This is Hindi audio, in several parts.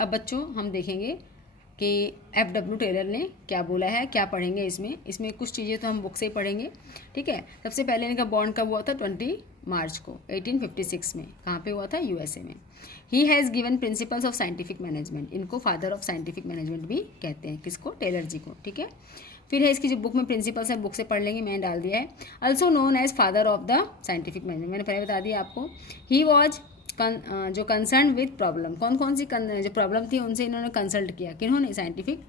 अब बच्चों हम देखेंगे कि FW टेलर ने क्या बोला है, क्या पढ़ेंगे इसमें कुछ चीज़ें तो हम बुक से ही पढ़ेंगे, ठीक है। सबसे पहले इनका बॉन्ड कब हुआ था? 20 मार्च को 1856 में। कहाँ पे हुआ था? USA में। He has given principles of scientific management, इनको फादर ऑफ साइंटिफिक मैनेजमेंट भी कहते हैं। किसको? टेलर जी को, ठीक है। फिर है इसकी जो बुक में प्रिंसिपल्स है, बुक से पढ़ लेंगे, मैंने डाल दिया है। Also known as father of the scientific management, मैंने पहले बता दिया आपको। ही वॉज जो कंसर्न विद प्रॉब्लम, कौन कौन सी जो प्रॉब्लम थी उनसे इन्होंने कंसल्ट किया। किन्होंने? साइंटिफिक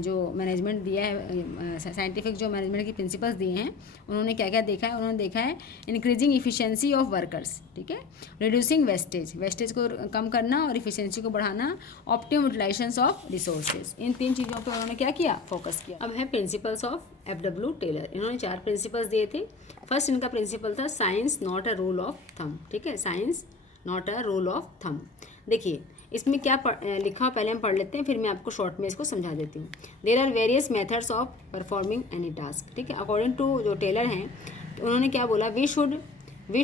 जो मैनेजमेंट दिया है, साइंटिफिक जो मैनेजमेंट की प्रिंसिपल्स दिए हैं, उन्होंने क्या क्या देखा है? उन्होंने देखा है इंक्रीजिंग इफिशिएंसी ऑफ वर्कर्स, ठीक है, रिड्यूसिंग वेस्टेज, वेस्टेज को कम करना और इफिशिएंसी को बढ़ाना, ऑप्टिमम यूटिलाइजेशन ऑफ रिसोर्सेज। इन 3 चीज़ों पर उन्होंने क्या किया? फोकस किया। अब है प्रिंसिपल्स ऑफ FW टेलर। इन्होंने 4 प्रिंसिपल्स दिए थे। फर्स्ट इनका प्रिंसिपल था science not a rule of thumb, ठीक है, science not a rule of thumb. देखिए इसमें क्या लिखा पहले हम पढ़ लेते हैं, फिर मैं आपको शॉर्ट में इसको समझा देती हूँ। There are various methods of performing any task, ठीक है। अकॉर्डिंग टू जो टेलर हैं, तो उन्होंने क्या बोला? We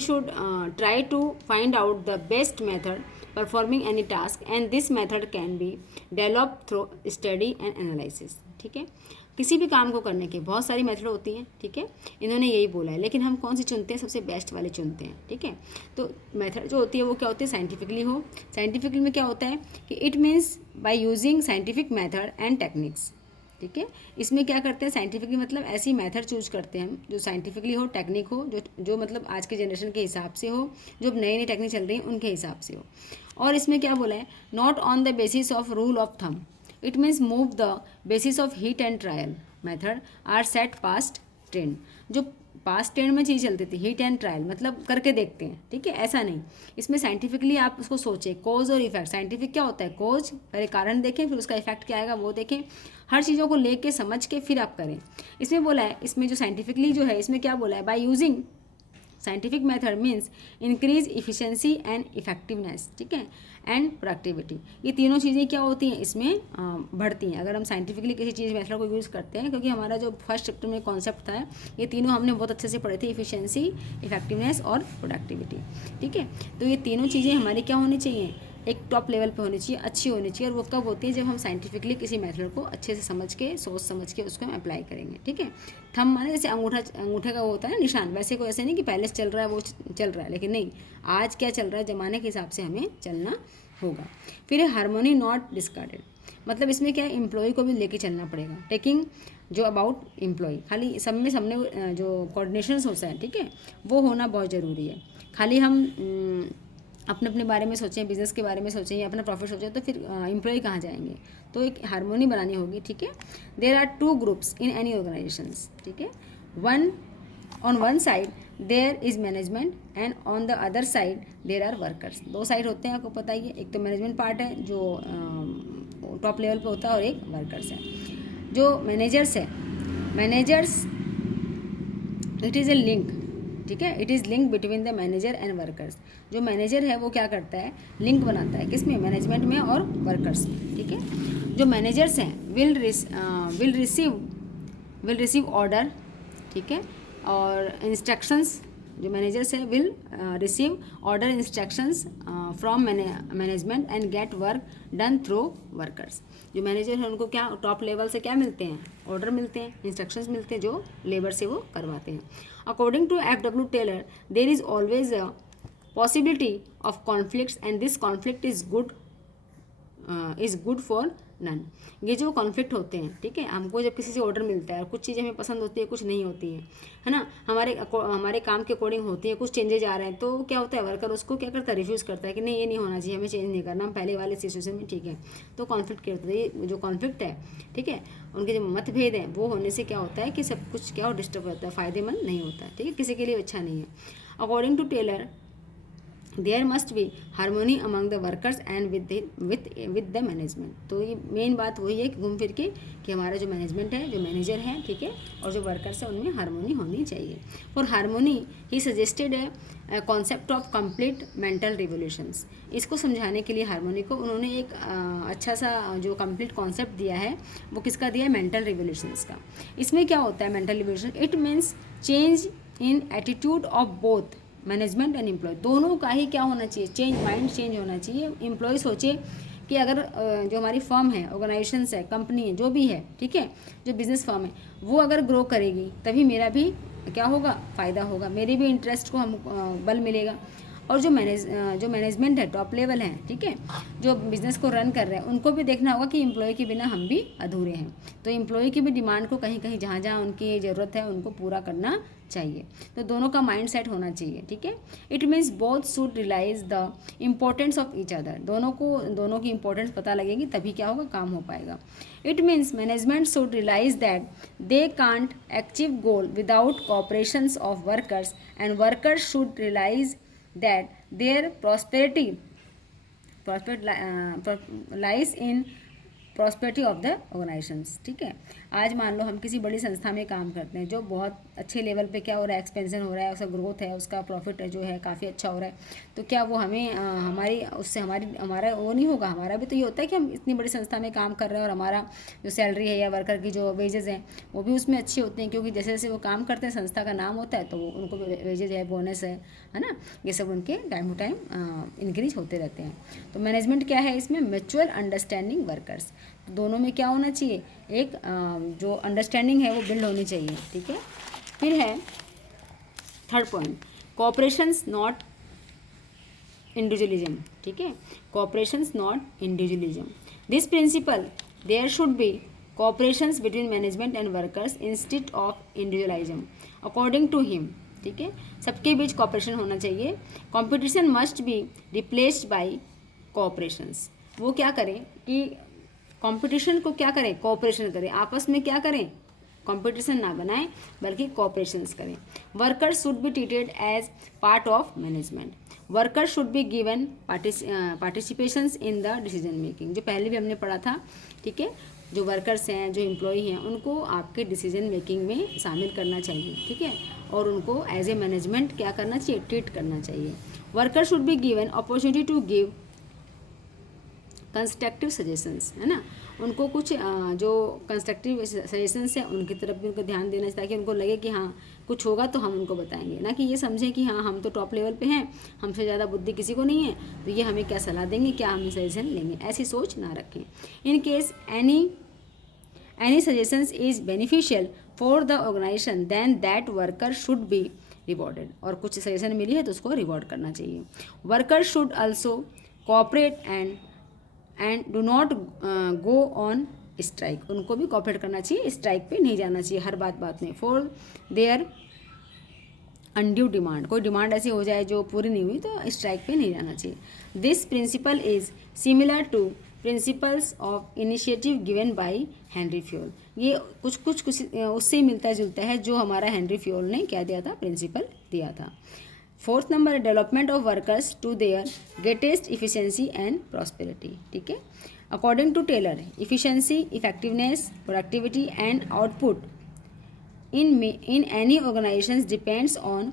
should try to find out the best method performing any task and this method can be develop through study and analysis, ठीक है। किसी भी काम को करने के बहुत सारी मेथड होती हैं, ठीक है, इन्होंने यही बोला है, लेकिन हम कौन सी चुनते हैं? सबसे बेस्ट वाले चुनते हैं, ठीक है। तो मेथड जो होती है वो क्या होती है? साइंटिफिकली हो। साइंटिफिकली में क्या होता है कि it means by using scientific method and techniques, ठीक है। इसमें क्या करते हैं? साइंटिफिकली मतलब ऐसी मेथड चूज करते हैं हम जो साइंटिफिकली हो, टेक्निक हो, जो मतलब आज के जनरेशन के हिसाब से हो, जो नई नई टेक्निक चल रही हैं उनके हिसाब से हो। और इसमें क्या बोला है? Not on the basis of rule of thumb, it means move the basis of hit and trial method or set past trend. जो पास्ट ट्रेंड में चीज़ चलती थी, हिट एंड ट्रायल मतलब करके देखते हैं, ठीक है, ऐसा नहीं। इसमें साइंटिफिकली आप उसको सोचें, कोज और इफेक्ट। साइंटिफिक क्या होता है? कोज, पहले कारण देखें, फिर उसका इफेक्ट क्या आएगा वो देखें। हर चीज़ों को लेके समझ के फिर आप करें। इसमें बोला है, इसमें जो साइंटिफिकली जो है, इसमें क्या बोला है? By using scientific method means increase efficiency and effectiveness, ठीक है, एंड प्रोडक्टिविटी। ये तीनों चीज़ें क्या होती हैं? इसमें बढ़ती हैं अगर हम साइंटिफिकली किसी चीज़ मेथड को यूज़ करते हैं। क्योंकि हमारा जो फर्स्ट चैप्टर में कॉन्सेप्ट था, ये तीनों हमने बहुत अच्छे से पढ़े थे, इफिशिएंसी, इफेक्टिवनेस और प्रोडक्टिविटी, ठीक है। तो ये तीनों चीज़ें हमारी क्या होनी चाहिए? एक टॉप लेवल पे होनी चाहिए, अच्छी होनी चाहिए। और वो कब होती है? जब हम साइंटिफिकली किसी मेथड को अच्छे से समझ के, सोच समझ के उसको हम अप्लाई करेंगे, ठीक है। थंब माने जैसे अंगूठे का वो होता है ना निशान, वैसे कोई ऐसे नहीं कि पहले से चल रहा है वो चल रहा है, लेकिन नहीं, आज क्या चल रहा है ज़माने के हिसाब से हमें चलना होगा। फिर हारमोनी नॉट डिस्कार्डेड, मतलब इसमें क्या है? एम्प्लॉय को भी लेके चलना पड़ेगा। टेकिंग जो अबाउट एम्प्लॉय, खाली सब में सबने जो कोऑर्डिनेशन होता है, ठीक है, वो होना बहुत ज़रूरी है। खाली हम अपने अपने बारे में सोचें, बिजनेस के बारे में सोचें या अपना प्रॉफिट सोचें, तो फिर एम्प्लॉय कहाँ जाएंगे? तो एक हारमोनी बनानी होगी, ठीक है। There are 2 groups in any organizations, ठीक है। On one side there is management and on the other side there are workers. 2 side होते हैं, आपको पता ही है। एक तो मैनेजमेंट पार्ट है जो टॉप लेवल पे होता है, और एक वर्कर्स है। जो मैनेजर्स है, managers it is a link, ठीक है, it is link between the manager and workers. जो मैनेजर है वो क्या करता है? लिंक बनाता है, किसमें? मैनेजमेंट में और वर्कर्स में, ठीक है। जो मैनेजर्स हैं विल रिसीव ऑर्डर, ठीक है, और इंस्ट्रक्शंस। जो मैनेजर्स है will receive order, instructions from management and get work done through workers. जो मैनेजर है उनको क्या टॉप लेवल से क्या मिलते हैं? ऑर्डर मिलते हैं, इंस्ट्रक्शंस मिलते हैं, जो लेबर से वो करवाते हैं। According to FW Taylor there is always a possibility of conflicts and this conflict is good for none. ये जो कॉन्फ्लिक्ट होते हैं, ठीक है, हमको जब किसी से ऑर्डर मिलता है और कुछ चीज़ें हमें पसंद होती है, कुछ नहीं होती है ना, हमारे काम के अकॉर्डिंग होती है, कुछ चेंजेज आ रहे हैं, तो क्या होता है? वर्कर उसको क्या करता है? रिफ्यूज़ करता है कि नहीं, ये नहीं होना चाहिए, हमें चेंज नहीं करना, हम पहले वाले सिचुएशन में ठीक है। तो कॉन्फ्लिक्ट क्या होता है? ये जो कॉन्फ्लिक्ट है, ठीक है, उनके जो मतभेद हैं वो होने से क्या होता है कि सब कुछ क्या डिस्टर्ब होता है, फ़ायदेमंद नहीं होता है, ठीक है, किसी के लिए अच्छा नहीं है। According to Taylor there must be harmony among the workers and with the management. तो ये मेन बात वही है कि घूम फिर के कि हमारा जो मैनेजमेंट है, जो मैनेजर है, ठीक है, और जो वर्कर्स है उनमें हारमोनी होनी चाहिए। फॉर हारमोनी ही सजेस्टेड है concept of complete mental revolutions. इसको समझाने के लिए हारमोनी को उन्होंने एक अच्छा सा जो कंप्लीट कॉन्सेप्ट दिया है, वो किसका दिया है? मेंटल रिवोल्यूशंस का। इसमें क्या होता है mental revolution? It means change in attitude of both management and employee. दोनों का ही क्या होना चाहिए? चेंज, माइंड चेंज होना चाहिए। एम्प्लॉय सोचे कि अगर जो हमारी फर्म है, ऑर्गेनाइजेशंस है, कंपनी है, जो भी है, ठीक है, जो बिजनेस फर्म है, वो अगर ग्रो करेगी तभी मेरा भी क्या होगा, फ़ायदा होगा, मेरे भी इंटरेस्ट को हम बल मिलेगा। और जो मैनेजमेंट है, टॉप लेवल है, ठीक है, जो बिज़नेस को रन कर रहे हैं, उनको भी देखना होगा कि एम्प्लॉय के बिना हम भी अधूरे हैं। तो एम्प्लॉय की भी डिमांड को कहीं कहीं जहाँ जहाँ उनकी ज़रूरत है उनको पूरा करना चाहिए। तो दोनों का माइंड सेट होना चाहिए, ठीक है। It means both should realize the importance of each other, दोनों की इंपॉर्टेंस पता लगेगी तभी क्या होगा, काम हो पाएगा। It means management should realise that they can't achieve goal without cooperations of workers and workers should realise that their prosperity lies in prosperity of the organisations, ठीक है। आज मान लो हम किसी बड़ी संस्था में काम करते हैं जो बहुत अच्छे लेवल पे क्या हो रहा है, एक्सपेंशन हो रहा है, उसका ग्रोथ है, उसका प्रॉफिट जो है काफ़ी अच्छा हो रहा है, तो क्या वो हमें हमारा वो नहीं होगा। हमारा भी तो ये होता है कि हम इतनी बड़ी संस्था में काम कर रहे हैं और हमारा जो सैलरी है या वर्कर की जो वेजेज़ हैं वो भी उसमें अच्छे होते हैं, क्योंकि जैसे जैसे वो काम करते हैं संस्था का नाम होता है तो वो उनको वेजेज है, बोनस है ना, ये सब उनके टाइम टू टाइम इंक्रीज होते रहते हैं। तो मैनेजमेंट क्या है इसमें, म्यूचुअल अंडरस्टैंडिंग वर्कर्स, दोनों में क्या होना चाहिए, एक जो अंडरस्टैंडिंग है वो बिल्ड होनी चाहिए, ठीक है। फिर है third point, cooperations not individualism, ठीक है, cooperations not individualism. This principle there should be cooperations between management and workers instead of individualism according to him, ठीक है। सबके बीच कोऑपरेशन होना चाहिए। Competition must be replaced by cooperations. वो क्या करें कि कंपटीशन को क्या करें, कोऑपरेशन करें, आपस में क्या करें, कंपटीशन ना बनाएं बल्कि कोऑपरेशंस करें। Workers should be treated as part of management. Workers should be given participations in the decision making, जो पहले भी हमने पढ़ा था, ठीक है। जो वर्कर्स हैं, जो एम्प्लॉय हैं, उनको आपके डिसीजन मेकिंग में शामिल करना चाहिए, ठीक है, और उनको एज ए मैनेजमेंट क्या करना चाहिए, ट्रीट करना चाहिए। Worker should be given opportunity to give constructive suggestions, है ना, उनको कुछ जो कंस्ट्रक्टिव सजेशंस हैं उनकी तरफ भी उनको ध्यान देना चाहिए, ताकि उनको लगे कि हाँ कुछ होगा तो हम उनको बताएंगे, ना कि ये समझें कि हाँ हम तो टॉप लेवल पे हैं, हमसे ज़्यादा बुद्धि किसी को नहीं है, तो ये हमें क्या सलाह देंगे, क्या हमें सजेशन लेंगे, ऐसी सोच ना रखें। In case any suggestions is beneficial for the organization then that worker should be rewarded, और कुछ सजेशन मिली है तो उसको रिवॉर्ड करना चाहिए। Worker should also cooperate and do not go on strike, उनको भी कोऑपरेट करना चाहिए, स्ट्राइक पे नहीं जाना चाहिए हर बात में। फॉर देयर अनड्यू डिमांड, कोई डिमांड ऐसी हो जाए जो पूरी नहीं हुई तो स्ट्राइक पे नहीं जाना चाहिए। This principle is similar to principles of initiative given by Henry Fayol, ये कुछ उससे मिलता जुलता है जो हमारा हेनरी फ्योल ने क्या दिया था, प्रिंसिपल दिया था। Fourth number, development of workers to their greatest efficiency and prosperity, ठीक है। According to Taylor, efficiency, effectiveness, productivity and output in any organizations depends on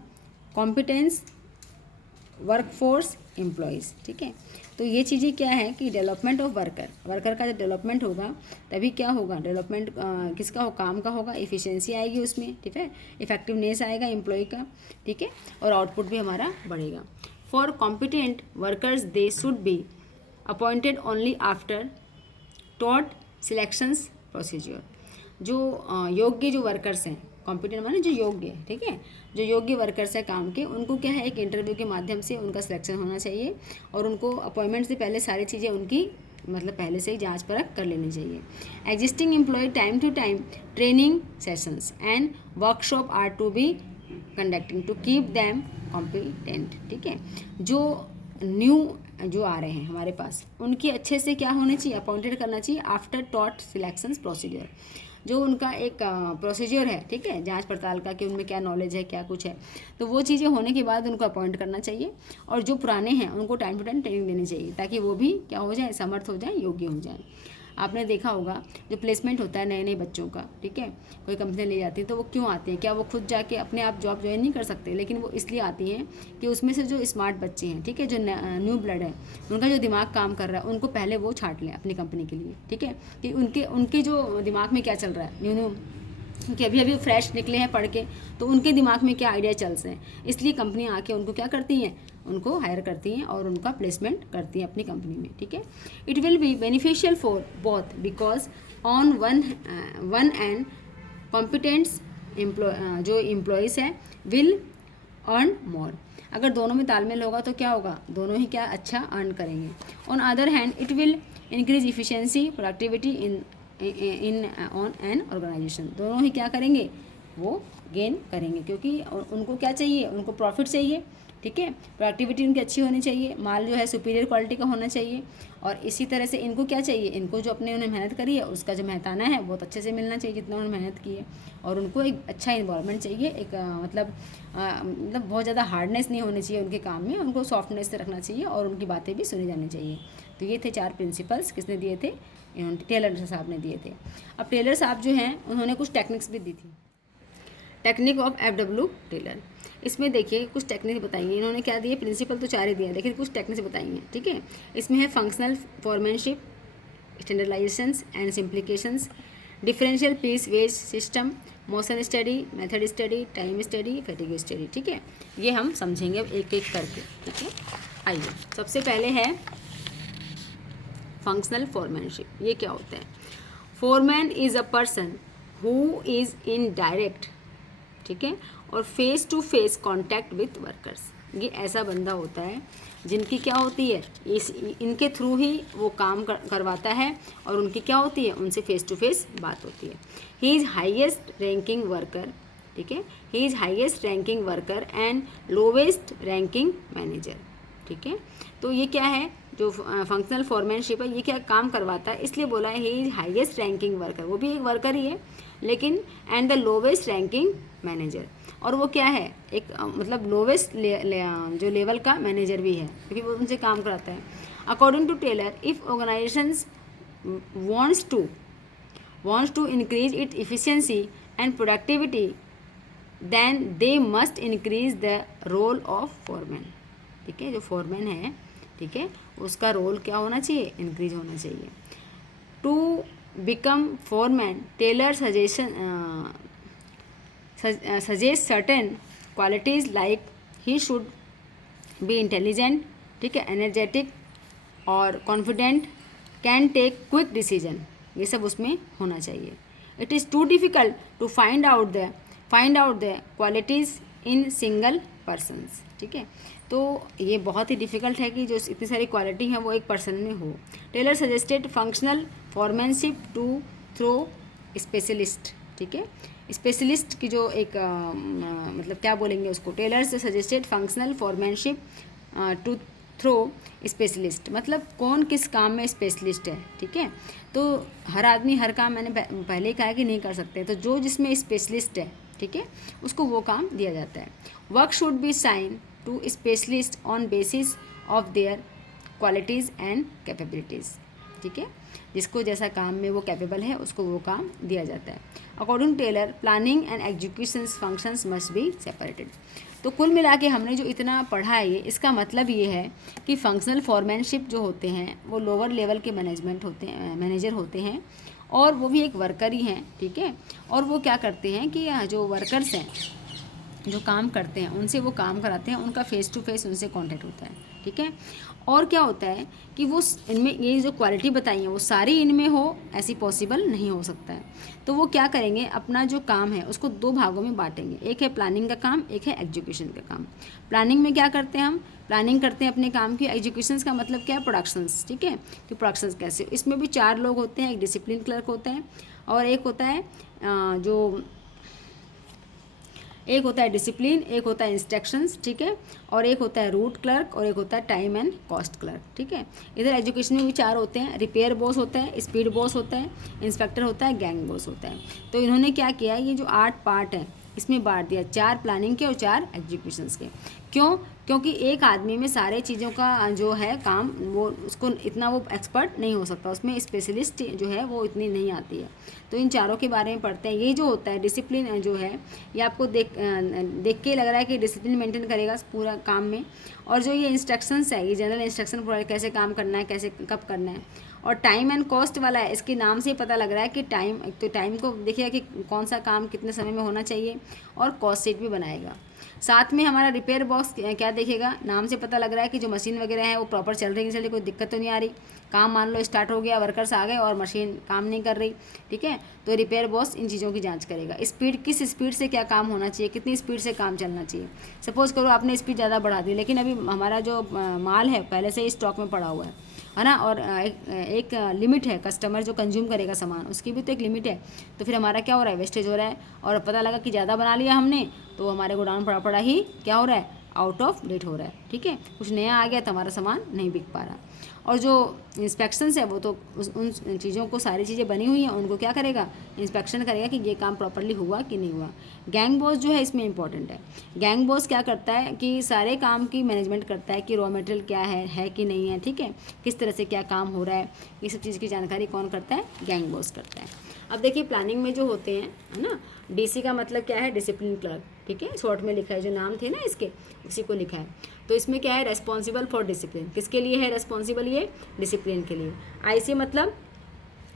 competence workforce employees, ठीक है। तो ये चीज़ें क्या है कि डेवलपमेंट ऑफ वर्कर का जब डेवलपमेंट होगा तभी क्या होगा, डेवलपमेंट किसका हो, काम का होगा, इफ़िशिएंसी आएगी उसमें, ठीक है, इफेक्टिवनेस आएगा एम्प्लॉय का, ठीक है, और आउटपुट भी हमारा बढ़ेगा। For competent workers they should be appointed only after taught selections procedure, जो योग्य जो वर्कर्स हैं, कॉम्पिटेंट माने जो योग्य है, ठीक है, जो योग्य वर्कर्स हैं काम के, उनको क्या है एक इंटरव्यू के माध्यम से उनका सिलेक्शन होना चाहिए, और उनको अपॉइंटमेंट से पहले सारी चीज़ें उनकी मतलब पहले से ही जांच परख कर लेनी चाहिए। Existing employee time to time training sessions and workshop are to be conducting to keep them competent, ठीक है। जो न्यू जो आ रहे हैं हमारे पास उनकी अच्छे से क्या होना चाहिए, अपॉइंटेड करना चाहिए आफ्टर टॉट सिलेक्शंस प्रोसीजर, जो उनका एक प्रोसीजर है, ठीक है, जांच पड़ताल का कि उनमें क्या नॉलेज है, क्या कुछ है, तो वो चीज़ें होने के बाद उनको अपॉइंट करना चाहिए, और जो पुराने हैं उनको टाइम टू टाइम ट्रेनिंग देनी चाहिए, ताकि वो भी क्या हो जाए, समर्थ हो जाए, योग्य हो जाए। आपने देखा होगा जो प्लेसमेंट होता है नए नए बच्चों का, ठीक है, कोई कंपनी ले जाती है तो वो क्यों आती है, क्या वो खुद जाके अपने आप जॉब ज्वाइन नहीं कर सकते, लेकिन वो इसलिए आती हैं कि उसमें से जो स्मार्ट बच्चे हैं, ठीक है, जो न्यू ब्लड है, उनका जो दिमाग काम कर रहा है उनको पहले वो छांट लें अपनी कंपनी के लिए, ठीक है, कि उनके जो दिमाग में क्या चल रहा है, न्यू क्योंकि अभी अभी फ्रेश निकले हैं पढ़ के, तो उनके दिमाग में क्या आइडिया चल रहे हैं, इसलिए कंपनियाँ आके उनको क्या करती हैं, उनको हायर करती हैं और उनका प्लेसमेंट करती हैं अपनी कंपनी में, ठीक है। It will be beneficial for both because on one end competents जो एम्प्लॉयज़ हैं विल अर्न मोर। अगर दोनों में तालमेल होगा तो क्या होगा, दोनों ही क्या अच्छा अर्न करेंगे। On other hand it will increase efficiency productivity in on an organization. दोनों ही क्या करेंगे, वो गेन करेंगे, क्योंकि उनको क्या चाहिए, उनको प्रॉफिट चाहिए, ठीक है। प्रोडक्टिविटी उनकी अच्छी होनी चाहिए, माल जो है सुपीरियर क्वालिटी का होना चाहिए, और इसी तरह से इनको क्या चाहिए, इनको जो अपने उन्हें मेहनत करी है उसका जो मेहताना है बहुत अच्छे से मिलना चाहिए जितना उन्होंने मेहनत की है। और उनको एक अच्छा इन्वायरमेंट चाहिए, एक मतलब बहुत ज़्यादा हार्डनेस नहीं होनी चाहिए उनके काम में, उनको सॉफ्टनेस से रखना चाहिए और उनकी बातें भी सुनी जानी चाहिए। तो ये थे 4 प्रिंसिपल्स, किसने दिए थे, टेलर साहब ने दिए थे। अब टेलर साहब जो हैं उन्होंने कुछ टेक्निक्स भी दी थी, टेक्निक ऑफ FW टेलर। इसमें देखिए कुछ टेक्निक बताएंगे इन्होंने, क्या दिए, प्रिंसिपल तो 4 ही दिए, लेकिन कुछ टेक्निक्स बताएंगे, ठीक है। इसमें है functional foremanship, standardisations and simplifications, differential piece wage system, motion study, method study, time study, fatigue study, ठीक है। ये हम समझेंगे अब एक एक करके, ठीक है। आइए सबसे पहले है फंक्शनल फॉर्मेनशिप। ये क्या होता है, foreman is a person who is in direct, ठीक है, और face to face contact with workers. ये ऐसा बंदा होता है जिनकी क्या होती है, इनके थ्रू ही वो काम करवाता है और उनकी क्या होती है, उनसे फेस टू फेस बात होती है। He is highest ranking worker, ठीक है, he is highest ranking worker and lowest ranking manager, ठीक है। तो ये क्या है, जो फंक्शनल फॉर्मेनशिप है, ये क्या काम करवाता है, इसलिए बोला है he is highest ranking worker, वो भी एक वर्कर ही है, लेकिन and the lowest ranking manager, और वो क्या है, एक मतलब लोवेस्ट जो लेवल का मैनेजर भी है, क्योंकि वो उनसे काम कराता है। According to Taylor, if organizations wants to increase its efficiency and productivity, then they must increase the role of foreman, ठीक है। जो फोरमैन है, ठीक है, उसका रोल क्या होना चाहिए, इंक्रीज होना चाहिए। To become foreman, Taylor suggest certain qualities like he should be intelligent, ठीक है, एनर्जेटिक और confident, can take quick decision, ये सब उसमें होना चाहिए। It is too difficult to find out the qualities in single persons, ठीक है। तो ये बहुत ही डिफ़िकल्ट है कि जो इतनी सारी क्वालिटी हैं वो एक पर्सन में हो। Taylor suggested functional foremanship to through specialist, ठीक है, स्पेशलिस्ट की जो एक मतलब क्या बोलेंगे उसको, टेलर से suggested functional foremanship to through specialist, मतलब कौन किस काम में स्पेशलिस्ट है, ठीक है। तो हर आदमी हर काम, मैंने पहले ही कहा कि नहीं कर सकते, तो जो जिसमें स्पेशलिस्ट है, ठीक है, उसको वो काम दिया जाता है। Work should be sign to specialist on basis of their qualities and capabilities, ठीक है, जिसको जैसा काम में वो कैपेबल है उसको वो काम दिया जाता है। According Taylor, planning and execution functions must be separated. तो कुल मिला के हमने जो इतना पढ़ा है ये, इसका मतलब ये है कि फंक्शनल फॉर्मेनशिप जो होते हैं वो लोअर लेवल के मैनेजर होते हैं, और वो भी एक वर्कर ही हैं, ठीक है। और वो क्या करते हैं कि जो वर्कर्स हैं, जो काम करते हैं, उनसे वो काम कराते हैं, उनका फेस टू फेस उनसे कांटेक्ट होता है, ठीक है। और क्या होता है कि वो इनमें ये जो क्वालिटी बताई है वो सारी इनमें हो, ऐसी पॉसिबल नहीं हो सकता है। तो वो क्या करेंगे, अपना जो काम है उसको 2 भागों में बांटेंगे, एक है प्लानिंग का काम, एक है एग्जीक्यूशन का काम। प्लानिंग में क्या करते हैं, हम प्लानिंग करते हैं अपने काम की। एग्जीक्यूशंस का मतलब क्या है, प्रोडक्शंस, ठीक है, कि प्रोडक्शंस कैसे, इसमें भी 4 लोग होते हैं, एक डिसिप्लिन क्लर्क होता है, और एक होता है डिसिप्लिन, एक होता है इंस्ट्रक्शंस, ठीक है, और एक होता है रूट क्लर्क, और एक होता है टाइम एंड कॉस्ट क्लर्क, ठीक है। इधर एजुकेशन में भी 4 होते हैं, रिपेयर बॉस होता है, स्पीड बॉस होता है, इंस्पेक्टर होता है, गैंग बॉस होता है। तो इन्होंने क्या किया, ये जो 8 पार्ट है इसमें बांट दिया, 4 प्लानिंग के और 4 एग्जीक्यूशंस के। क्यों, क्योंकि एक आदमी में सारे चीज़ों का जो है काम, वो उसको इतना वो एक्सपर्ट नहीं हो सकता, उसमें स्पेशलिस्ट जो है वो इतनी नहीं आती है। तो इन चारों के बारे में पढ़ते हैं। ये जो होता है डिसिप्लिन जो है, ये आपको देख के लग रहा है कि डिसिप्लिन मेंटेन करेगा पूरा काम में। और जो ये इंस्ट्रक्शंस है, ये जनरल इंस्ट्रक्शन प्रोवाइड, कैसे काम करना है, कैसे कब करना है। और टाइम एंड कॉस्ट वाला है, इसके नाम से ही पता लग रहा है कि टाइम, तो टाइम को देखिएगा कि कौन सा काम कितने समय में होना चाहिए, और कॉस्ट शीट भी बनाएगा। साथ में हमारा रिपेयर बॉक्स क्या देखेगा, नाम से पता लग रहा है कि जो मशीन वगैरह है वो प्रॉपर चल रही है, चल कोई दिक्कत तो नहीं आ रही। काम मान लो स्टार्ट हो गया, वर्कर्स आ गए और मशीन काम नहीं कर रही, ठीक है, तो रिपेयर बॉक्स इन चीज़ों की जांच करेगा। स्पीड, किस स्पीड से क्या काम होना चाहिए, कितनी स्पीड से काम चलना चाहिए। सपोज करो आपने स्पीड ज़्यादा बढ़ा दी, लेकिन अभी हमारा जो माल है पहले से ही स्टॉक में पड़ा हुआ है ना, और एक लिमिट है, कस्टमर जो कंज्यूम करेगा सामान उसकी भी तो एक लिमिट है, तो फिर हमारा क्या हो रहा है, वेस्टेज हो रहा है। और पता लगा कि ज़्यादा बना लिया हमने, तो हमारे गोडाउन पड़ा पड़ा ही क्या हो रहा है, आउट ऑफ डेट हो रहा है, ठीक है, कुछ नया आ गया तो हमारा सामान नहीं बिक पा रहा। और जो इंस्पेक्शंस है वो तो उन चीज़ों को, सारी चीज़ें बनी हुई हैं उनको क्या करेगा, इंस्पेक्शन करेगा कि ये काम प्रॉपरली हुआ कि नहीं हुआ। गैंग बॉस जो है इसमें इंपॉर्टेंट है। गैंग बॉस क्या करता है कि सारे काम की मैनेजमेंट करता है कि रॉ मटेरियल क्या है कि नहीं है, ठीक है, किस तरह से क्या काम हो रहा है, ये सब चीज़ की जानकारी कौन करता है, गैंग बॉस करता है। अब देखिए प्लानिंग में जो होते हैं, है ना, डीसी का मतलब क्या है, डिसिप्लिन क्लर्क, ठीक है, शॉर्ट में लिखा है, जो नाम थे ना इसके उसी को लिखा है। तो इसमें क्या है, रेस्पॉन्सिबल फॉर डिसिप्लिन, किसके लिए है रेस्पॉन्सिबल, ये डिसिप्लिन के लिए। आईसी मतलब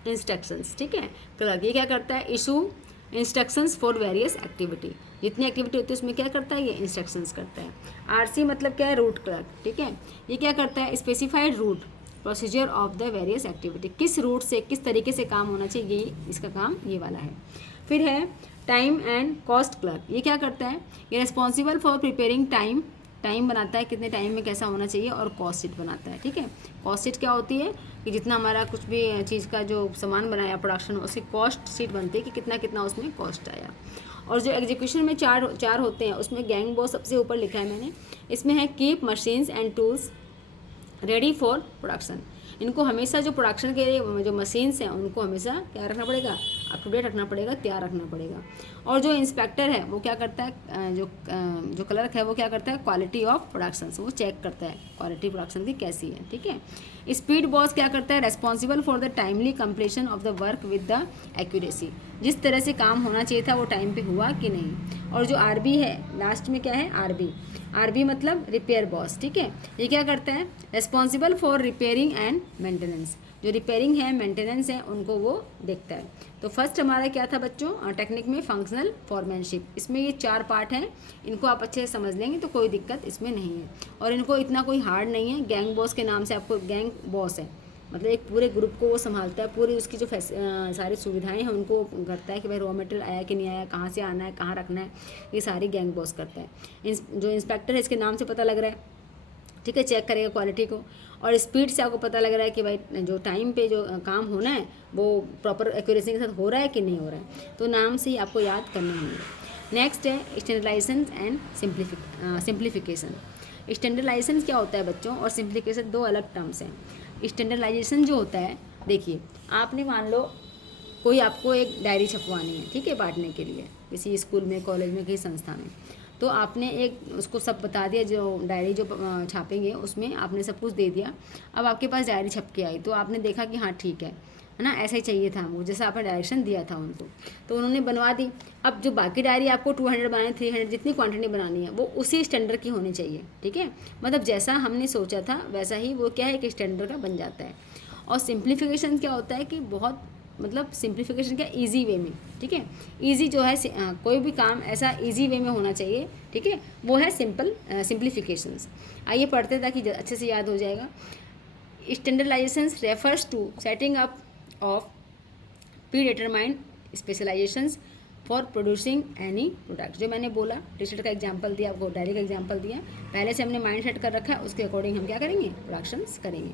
इंस्ट्रक्शंस, ठीक है। क्लर्क ये क्या करता है, issue instructions for various activity, जितनी एक्टिविटी होती है उसमें क्या करता है, ये इंस्ट्रक्शंस करता है। आरसी मतलब क्या है, रूट क्लर्क, ठीक है, ये क्या करता है, specified route procedure of the various activity, किस रूट से किस तरीके से काम होना चाहिए, ये इसका काम ये वाला है। फिर है टाइम एंड कॉस्ट क्लर्क, ये क्या करता है, ये रिस्पॉन्सिबल फॉर प्रिपेयरिंग टाइम बनाता है, कितने टाइम में कैसा होना चाहिए, और कॉस्ट शीट बनाता है, ठीक है। कॉस्ट शीट क्या होती है कि जितना हमारा कुछ भी चीज़ का जो सामान बनाया प्रोडक्शन, उसकी कॉस्ट शीट बनती है कि कितना कितना उसमें कॉस्ट आया। और जो एग्जीक्यूशन में चार होते हैं, उसमें गैंग बॉस सबसे ऊपर लिखा है मैंने, इसमें है keep machines and tools ready for production, इनको हमेशा जो प्रोडक्शन के लिए जो मशीन्स हैं उनको हमेशा क्या रखना पड़ेगा, अप टू डेट रखना पड़ेगा, तैयार रखना पड़ेगा। और जो इंस्पेक्टर है वो क्या करता है, जो क्लर्क है वो क्या करता है, क्वालिटी ऑफ प्रोडक्शन, वो चेक करता है क्वालिटी प्रोडक्शन की कैसी है, ठीक है। स्पीड बॉस क्या करता है, responsible for the timely completion of the work with the accuracy, जिस तरह से काम होना चाहिए था वो टाइम पे हुआ कि नहीं। और जो आरबी है लास्ट में क्या है, आरबी मतलब रिपेयर बॉस, ठीक है, ये क्या करता है, responsible for repairing and maintenance, जो रिपेयरिंग है मेंटेनेंस है उनको वो देखता है। तो फर्स्ट हमारा क्या था बच्चों, टेक्निक में फंक्शनल फॉरमैनशिप, इसमें ये 4 पार्ट हैं, इनको आप अच्छे से समझ लेंगे तो कोई दिक्कत इसमें नहीं है, और इनको इतना कोई हार्ड नहीं है। गैंग बॉस के नाम से आपको, गैंग बॉस है मतलब एक पूरे ग्रुप को वो संभालता है, पूरी उसकी जो सारी सुविधाएं हैं उनको करता है कि भाई रॉ मटेरियल आया कि नहीं आया, कहाँ से आना है, कहाँ रखना है, ये सारी गैंग बॉस करता है। जो इंस्पेक्टर है इसके नाम से पता लग रहा है, ठीक है, चेक करेगा क्वालिटी को। और स्पीड से आपको पता लग रहा है कि भाई जो टाइम पे जो काम होना है वो प्रॉपर एक्यूरेसी के साथ हो रहा है कि नहीं हो रहा है, तो नाम से ही आपको याद करने होंगे। नेक्स्ट है स्टैंडर्डाइजेशन एंड सिंप्लीफिकेशन। स्टैंडर्डाइजेशन क्या होता है बच्चों, और सिंप्लीफिकेशन दो अलग टर्म्स हैं। स्टैंडर्डाइजेशन जो होता है, देखिए आपने मान लो कोई आपको एक डायरी छपवानी है, ठीक है, बांटने के लिए किसी स्कूल में, कॉलेज में, किसी संस्था में, तो आपने एक उसको सब बता दिया, जो डायरी जो छापेंगे उसमें आपने सब कुछ दे दिया। अब आपके पास डायरी छप के आई तो आपने देखा कि हाँ ठीक है ना, ऐसा ही चाहिए था हमको, जैसा आपने डायरेक्शन दिया था उनको, तो उन्होंने बनवा दी। अब जो बाकी डायरी आपको 200 बनानी, 300, जितनी क्वांटिटी बनानी है वो उसी स्टैंडर्ड की होनी चाहिए, ठीक है, मतलब जैसा हमने सोचा था वैसा ही वो क्या है कि स्टैंडर्ड का बन जाता है। और सिंप्लीफिकेशन क्या होता है कि बहुत मतलब सिंप्लीफिकेशन क्या, इजी वे में, ठीक है, इजी जो है कोई भी काम ऐसा इजी वे में होना चाहिए, ठीक है, वो है सिंप्लीफिकेशंस। आइए पढ़ते हैं ताकि अच्छे से याद हो जाएगा। Standardisations refers to setting up of pre determined specialisations for producing any product, जो मैंने बोला टी शर्ट का एग्जांपल दिया, आपको डायरी का एग्जांपल दिया, पहले से हमने माइंड सेट कर रखा है, उसके अकॉर्डिंग हम क्या करेंगे, प्रोडक्शंस करेंगे।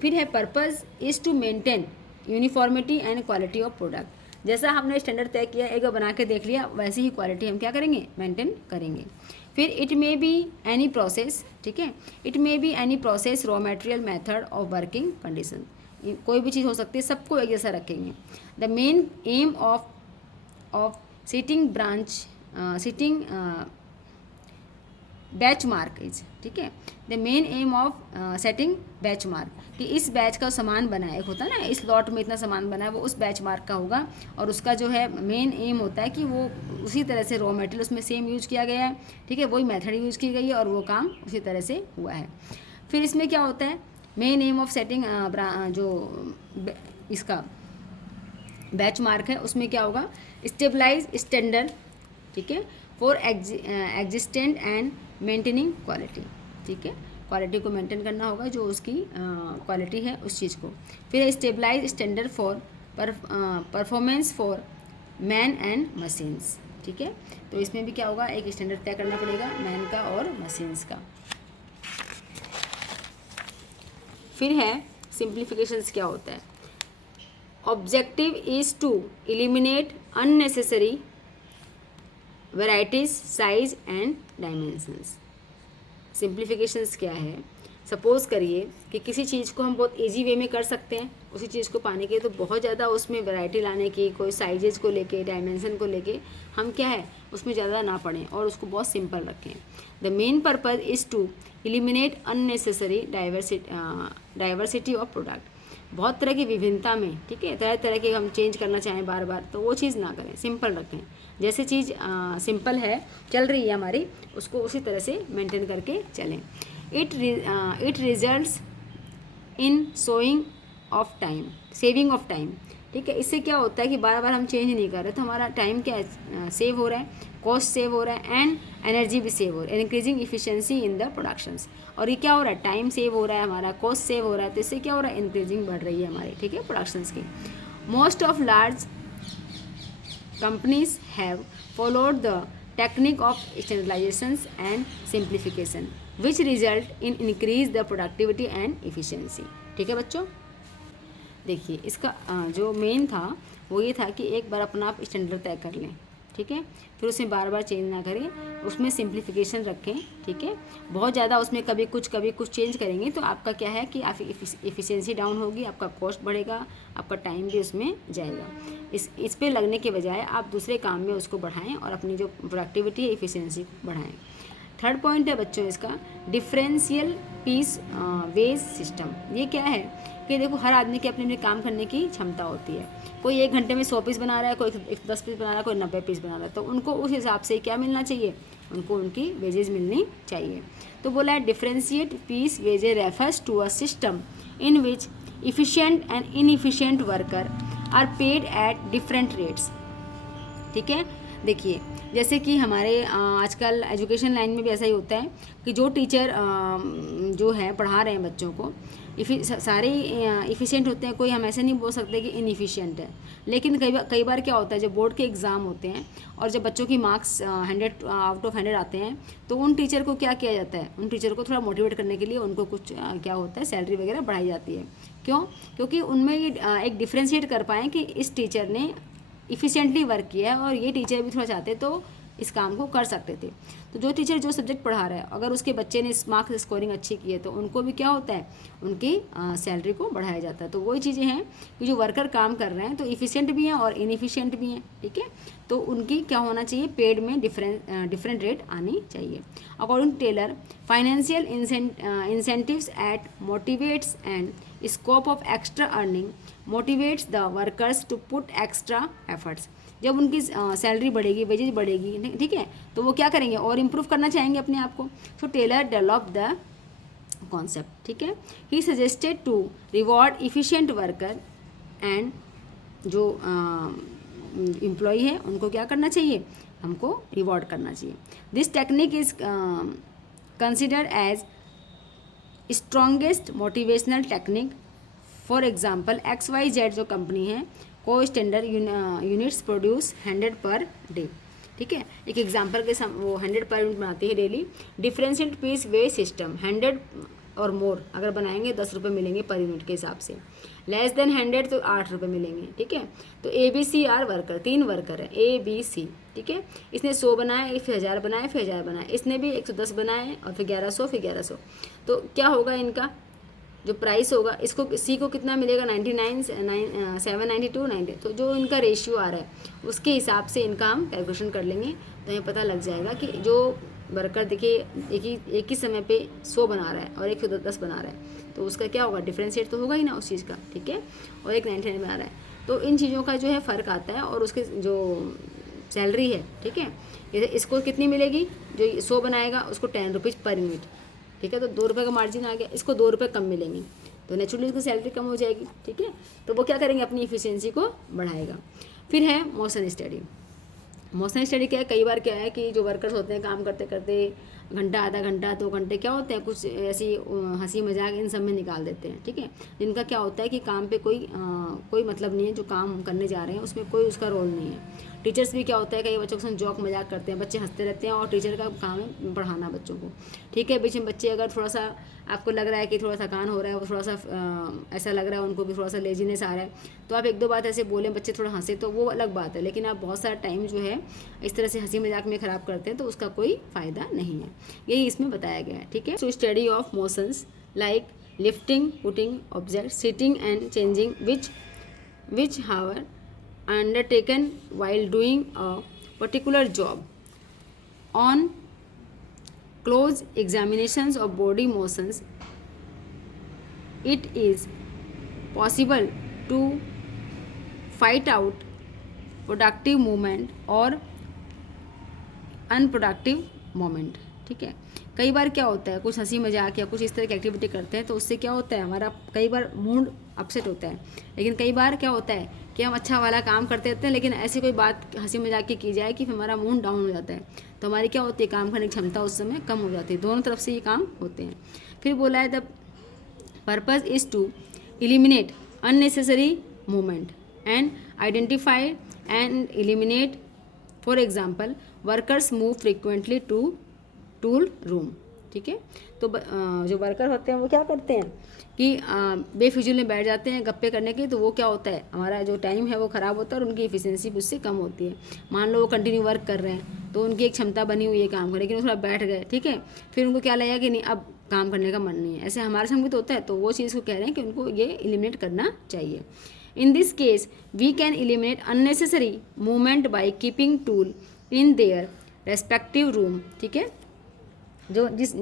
फिर है purpose is to maintain uniformity and quality of product, जैसा हमने स्टैंडर्ड तय किया, एक बार बना के देख लिया, वैसी ही क्वालिटी हम क्या करेंगे, मेंटेन करेंगे। फिर it may be any process, ठीक है, it may be any process, raw material, method of working condition, कोई भी चीज़ हो सकती है, सबको एक जैसा रखेंगे। The main M of sitting batch mark is, ठीक है, the main M of setting batch mark, कि इस बैच का सामान बना है, एक होता है ना इस लॉट में इतना सामान बना है, वो उस बैच मार्क का होगा, और उसका जो है मेन एम होता है कि वो उसी तरह से रॉ मटेरियल उसमें सेम यूज़ किया गया है, ठीक है, वही मेथड यूज़ की गई है और वो काम उसी तरह से हुआ है। फिर इसमें क्या होता है, मेन एम ऑफ सेटिंग जो इसका बैच मार्क है उसमें क्या होगा, स्टेबलाइज स्टैंडर्ड, ठीक है, for existent and maintaining quality, ठीक है, क्वालिटी को मेंटेन करना होगा जो उसकी क्वालिटी है उस चीज़ को। फिर stabilize standard for performance for man and machines, ठीक है, तो इसमें भी क्या होगा, एक स्टैंडर्ड तय करना पड़ेगा मैन का और मशीन्स का। फिर है सिंप्लीफिकेशंस क्या होता है। Objective is to eliminate unnecessary varieties, size and dimensions. Simplifications क्या है, सपोज़ करिए कि किसी चीज़ को हम बहुत इजी वे में कर सकते हैं, उसी चीज़ को पाने के लिए तो बहुत ज़्यादा उसमें वैरायटी लाने की, कोई साइजेस को लेके, डायमेंशन को लेके हम क्या है उसमें ज़्यादा ना पड़ें और उसको बहुत सिंपल रखें। The main purpose is to eliminate unnecessary diversity of product. बहुत तरह की विभिन्नता में, ठीक है, तरह तरह के हम चेंज करना चाहें बार बार, तो वो चीज़ ना करें, सिंपल रखें। जैसे चीज़ सिंपल है, चल रही है हमारी, उसको उसी तरह से मेंटेन करके चलें। It results in saving of time, ठीक है। इससे क्या होता है कि बार बार हम चेंज नहीं कर रहे तो हमारा टाइम क्या सेव हो रहा है, कॉस्ट सेव हो रहा है एंड एनर्जी भी सेव हो रहा है, increasing efficiency in the productions. और ये क्या हो रहा है, टाइम सेव हो रहा है हमारा, कॉस्ट सेव हो रहा है, तो इससे क्या हो रहा है, इंक्रीजिंग बढ़ रही है हमारी, ठीक है, प्रोडक्शंस की। Most of large companies have followed the technique of standardizations and simplification which result in increase the productivity and efficiency, ठीक है बच्चों। देखिए इसका जो मेन था वो ये था कि एक बार अपना आप स्टैंडर्ड तय कर लें, ठीक है, फिर उसमें बार बार चेंज ना करें, उसमें सिंप्लीफिकेशन रखें, ठीक है। बहुत ज़्यादा उसमें कभी कुछ चेंज करेंगे तो आपका क्या है कि आप इफ़िशियंसी डाउन होगी, आपका कॉस्ट बढ़ेगा, आपका टाइम भी उसमें जाएगा। इस पे लगने के बजाय आप दूसरे काम में उसको बढ़ाएं और अपनी जो प्रोडक्टिविटी है, इफ़िशियंसी को बढ़ाएं। थर्ड पॉइंट है बच्चों इसका डिफरेंशियल पीस वेज सिस्टम। ये क्या है कि देखो हर आदमी के अपने अपने काम करने की क्षमता होती है, कोई 1 घंटे में 100 पीस बना रहा है, कोई 10 पीस बना रहा है, कोई 90 पीस बना रहा है, तो उनको उस हिसाब से क्या मिलना चाहिए, उनको उनकी वेजेस मिलनी चाहिए। तो बोला है differentiate piece wages refers to a system in which efficient and inefficient worker are paid at different rates, ठीक है। देखिए जैसे कि हमारे आजकल एजुकेशन लाइन में भी ऐसा ही होता है कि जो टीचर जो है पढ़ा रहे हैं बच्चों को, सारे इफ़िशिएंट होते हैं, कोई हम ऐसे नहीं बोल सकते कि इनइफिशिएंट है। लेकिन कई बार क्या होता है जब बोर्ड के एग्ज़ाम होते हैं और जब बच्चों की मार्क्स 100 आउट ऑफ 100 आते हैं तो उन टीचर को क्या किया जाता है, उन टीचर को थोड़ा मोटिवेट करने के लिए उनको कुछ क्या होता है सैलरी वगैरह बढ़ाई जाती है। क्यों? क्योंकि उनमें ये एक डिफ्रेंशिएट कर पाएँ कि इस टीचर ने इफ़िशिएंटली वर्क किया है और ये टीचर भी थोड़ा चाहते तो इस काम को कर सकते थे। तो जो टीचर जो सब्जेक्ट पढ़ा रहा है अगर उसके बच्चे ने इस मार्क्स स्कोरिंग अच्छी की है तो उनको भी क्या होता है, उनकी सैलरी को बढ़ाया जाता है। तो वही चीज़ें हैं कि जो वर्कर काम कर रहे हैं तो इफ़िशिएंट भी हैं और इनइफिशिएंट भी हैं, ठीक है, तो उनकी क्या होना चाहिए, पेड में डिफरेंट रेट आनी चाहिए। According to Taylor financial incentives at motivates and scope of extra earning motivates the workers to put extra efforts. जब उनकी सैलरी बढ़ेगी, वेजेज बढ़ेगी, ठीक है, तो वो क्या करेंगे और इम्प्रूव करना चाहेंगे अपने आप को। So Taylor develop the concept, ठीक है। He suggested to reward efficient worker and जो एम्प्लॉय है उनको क्या करना चाहिए, हमको रिवॉर्ड करना चाहिए। This technique is considered as strongest motivational technique. For example XYZ जो कंपनी है को standard units produce 100 per day, ठीक है। एक एग्जांपल के वो 100 पर यूनिट बनाती है डेली। डिफरेंशिएट पीस वे सिस्टम 100 और मोर अगर बनाएंगे 10 रुपये मिलेंगे पर यूनिट के हिसाब से, लेस देन 100 तो 8 रुपये मिलेंगे, ठीक है। तो ABC आर वर्कर, 3 वर्कर है ABC, ठीक है। इसने 100 बनाए, फिर 1000 बनाए, फिर 1000 बनाए, इसने भी 110 बनाए और फिर 1100, फिर 1100। तो क्या होगा इनका जो प्राइस होगा, इसको C को कितना मिलेगा 99, 792, 90। तो जो इनका रेशियो आ रहा है उसके हिसाब से इनका हम कैलकुलेशन कर लेंगे तो हमें पता लग जाएगा कि जो वर्कर देखिए एक ही समय पे 100 बना रहा है और एक 10 बना रहा है तो उसका क्या होगा, डिफरेंशिएट तो होगा ही ना उस चीज़ का, ठीक है, और एक 99 बना रहा है। तो इन चीज़ों का जो है फ़र्क आता है और उसके जो सैलरी है, ठीक है, इसको कितनी मिलेगी, जो 100 बनाएगा उसको 10 रुपीज़ पर यूनिट, ठीक है, तो 2 रुपये का मार्जिन आ गया, इसको 2 रुपये कम मिलेंगे तो नेचुरली इसकी सैलरी कम हो जाएगी, ठीक है। तो वो क्या करेंगे, अपनी इफिशियंसी को बढ़ाएगा। फिर है मोशन स्टडी। मोशन स्टडी क्या है, कई बार क्या है कि जो वर्कर्स होते हैं काम करते करते घंटा, आधा घंटा, 2 घंटे क्या होते हैं, कुछ ऐसी हंसी मजाक इन सब में निकाल देते हैं, ठीक है। जिनका क्या होता है कि काम पे कोई मतलब नहीं है, जो काम करने जा रहे हैं उसमें कोई उसका रोल नहीं है। टीचर्स भी क्या होता है, कई बच्चों के साथ जॉक मजाक करते हैं, बच्चे हंसते रहते हैं और टीचर का काम है पढ़ाना बच्चों को, ठीक है। बीच में बच्चे अगर थोड़ा सा आपको लग रहा है कि थोड़ा थकान हो रहा है, वो थोड़ा सा ऐसा लग रहा है उनको भी थोड़ा सा लेजीनेस आ रहा है, तो आप 1-2 बात ऐसे बोलें, बच्चे थोड़ा हंसे तो वो अलग बात है। लेकिन आप बहुत सारा टाइम जो है इस तरह से हंसी मजाक में ख़राब करते हैं तो उसका कोई फ़ायदा नहीं है, यही इसमें बताया गया है, ठीक है। So study of motions like lifting, putting object, sitting and changing which are undertaken while doing a particular job on close examinations of body motions. It is possible to fight out productive movement or unproductive movement, ठीक है। कई बार क्या होता है, कुछ हंसी मजाक या कुछ इस तरह की एक्टिविटी करते हैं तो उससे क्या होता है, हमारा कई बार मूड अपसेट होता है। लेकिन कई बार क्या होता है कि हम अच्छा वाला काम करते रहते हैं, लेकिन ऐसी कोई बात हंसी मजाक की जाए कि फिर हमारा मूड डाउन हो जाता है, तो हमारी क्या होती है, काम करने की क्षमता उस समय कम हो जाती है। दोनों तरफ से ये काम होते हैं। फिर बोला है the purpose is to eliminate unnecessary movement and identify and eliminate, for example workers move frequently to tool room, ठीक है। तो जो वर्कर होते हैं वो क्या करते हैं कि बेफिजूल में बैठ जाते हैं गप्पे करने के, तो वो क्या होता है, हमारा जो टाइम है वो ख़राब होता है और उनकी एफिशिएंसी उससे कम होती है। मान लो वो कंटिन्यू वर्क कर रहे हैं तो उनकी एक क्षमता बनी हुई है काम करने, लेकिन वो थोड़ा बैठ गए, ठीक है, फिर उनको क्या लगेगा कि नहीं अब काम करने का मन नहीं है। ऐसे हमारे संग भी तो होता है, तो वो चीज़ को कह रहे हैं कि उनको ये एलिमिनेट करना चाहिए। In this case we can eliminate unnecessary movement by keeping tool in their respective room, ठीक है। जो जिस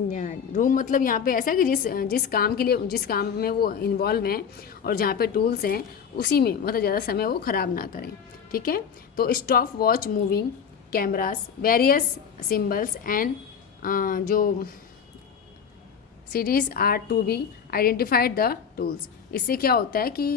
रूम मतलब यहाँ पे ऐसा है कि जिस काम के लिए, जिस काम में वो इन्वॉल्व हैं और जहाँ पे टूल्स हैं उसी में मतलब ज़्यादा समय वो ख़राब ना करें, ठीक है। तो stop watch moving cameras various symbols and जो series are to be identified the tools. इससे क्या होता है कि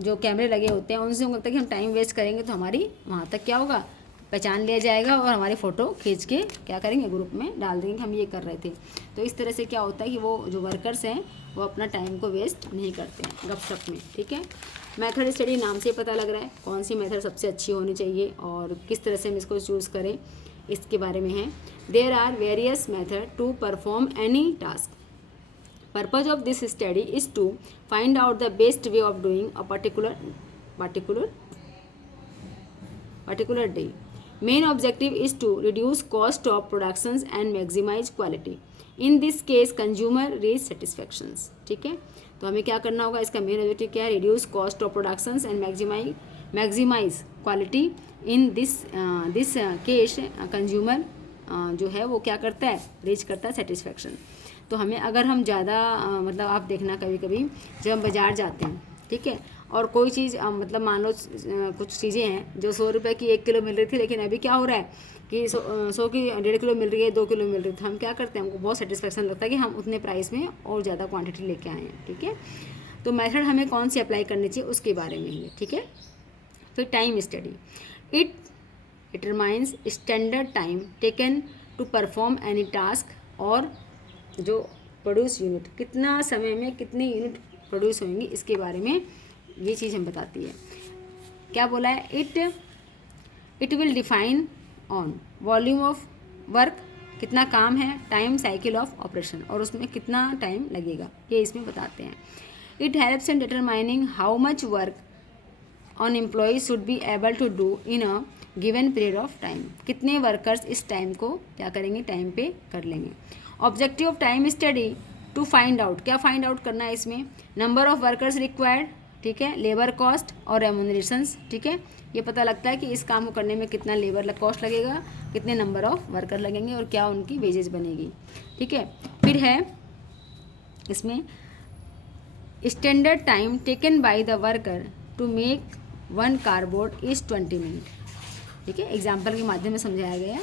जो कैमरे लगे होते हैं उनसे लगता है कि हम टाइम वेस्ट करेंगे तो हमारी वहाँ तक क्या होगा, पहचान लिया जाएगा और हमारी फ़ोटो खींच के क्या करेंगे, ग्रुप में डाल देंगे हम ये कर रहे थे। तो इस तरह से क्या होता है कि वो जो वर्कर्स हैं वो अपना टाइम को वेस्ट नहीं करते हैं गपशप में, ठीक है। मेथड स्टडी नाम से पता लग रहा है कौन सी मेथड सबसे अच्छी होनी चाहिए और किस तरह से हम इसको चूज़ करें, इसके बारे में है। There are various method to perform any task. Purpose of this study is to find out the best way of doing a particular day. Main objective is to reduce cost of productions and maximize quality. In this case, consumer reach satisfactions, ठीक है। तो हमें क्या करना होगा, इसका मेन ऑब्जेक्टिव क्या है, reduce cost of productions and maximise quality. In this case consumer जो है वो क्या करता है, रीच करता है सेटिस्फेक्शन। तो हमें अगर हम ज़्यादा मतलब आप देखना कभी कभी जब हम बाज़ार जाते हैं, ठीक है, और कोई चीज़ मतलब मान लो कुछ चीज़ें हैं जो 100 रुपये की 1 किलो मिल रही थी, लेकिन अभी क्या हो रहा है कि 100 की 1.5 किलो मिल रही है, 2 किलो मिल रही है, तो हम क्या करते हैं, हमको बहुत सेटिस्फेक्शन लगता है कि हम उतने प्राइस में और ज़्यादा क्वांटिटी लेके आए हैं, ठीक है। तो मेथड हमें कौन सी अप्लाई करनी चाहिए उसके बारे में ही, ठीक है। फिर time study, it determines standard time taken to perform any task, और जो प्रोड्यूस यूनिट, कितना समय में कितनी यूनिट प्रोड्यूस होंगी इसके बारे में ये चीज़ हम बताती है। क्या बोला है, it will define on volume of work, कितना काम है, टाइम साइकिल ऑफ ऑपरेशन, और उसमें कितना टाइम लगेगा, ये इसमें बताते हैं। It helps in determining how much work on employee should be able to do in a given period of time, कितने वर्कर्स इस टाइम को क्या करेंगे, टाइम पे कर लेंगे। Objective of time study to find out, क्या फाइंड आउट करना है इसमें, नंबर ऑफ वर्कर्स रिक्वायर्ड, ठीक है, लेबर कॉस्ट और रेम्यूनरेशंस, ठीक है। ये पता लगता है कि इस काम को करने में कितना लेबर कॉस्ट लगेगा, कितने नंबर ऑफ वर्कर लगेंगे और क्या उनकी वेजेस बनेगी, ठीक है। फिर है इसमें standard time taken by the worker to make 1 cardboard is 20 minute, ठीक है। एग्जाम्पल के माध्यम में समझाया गया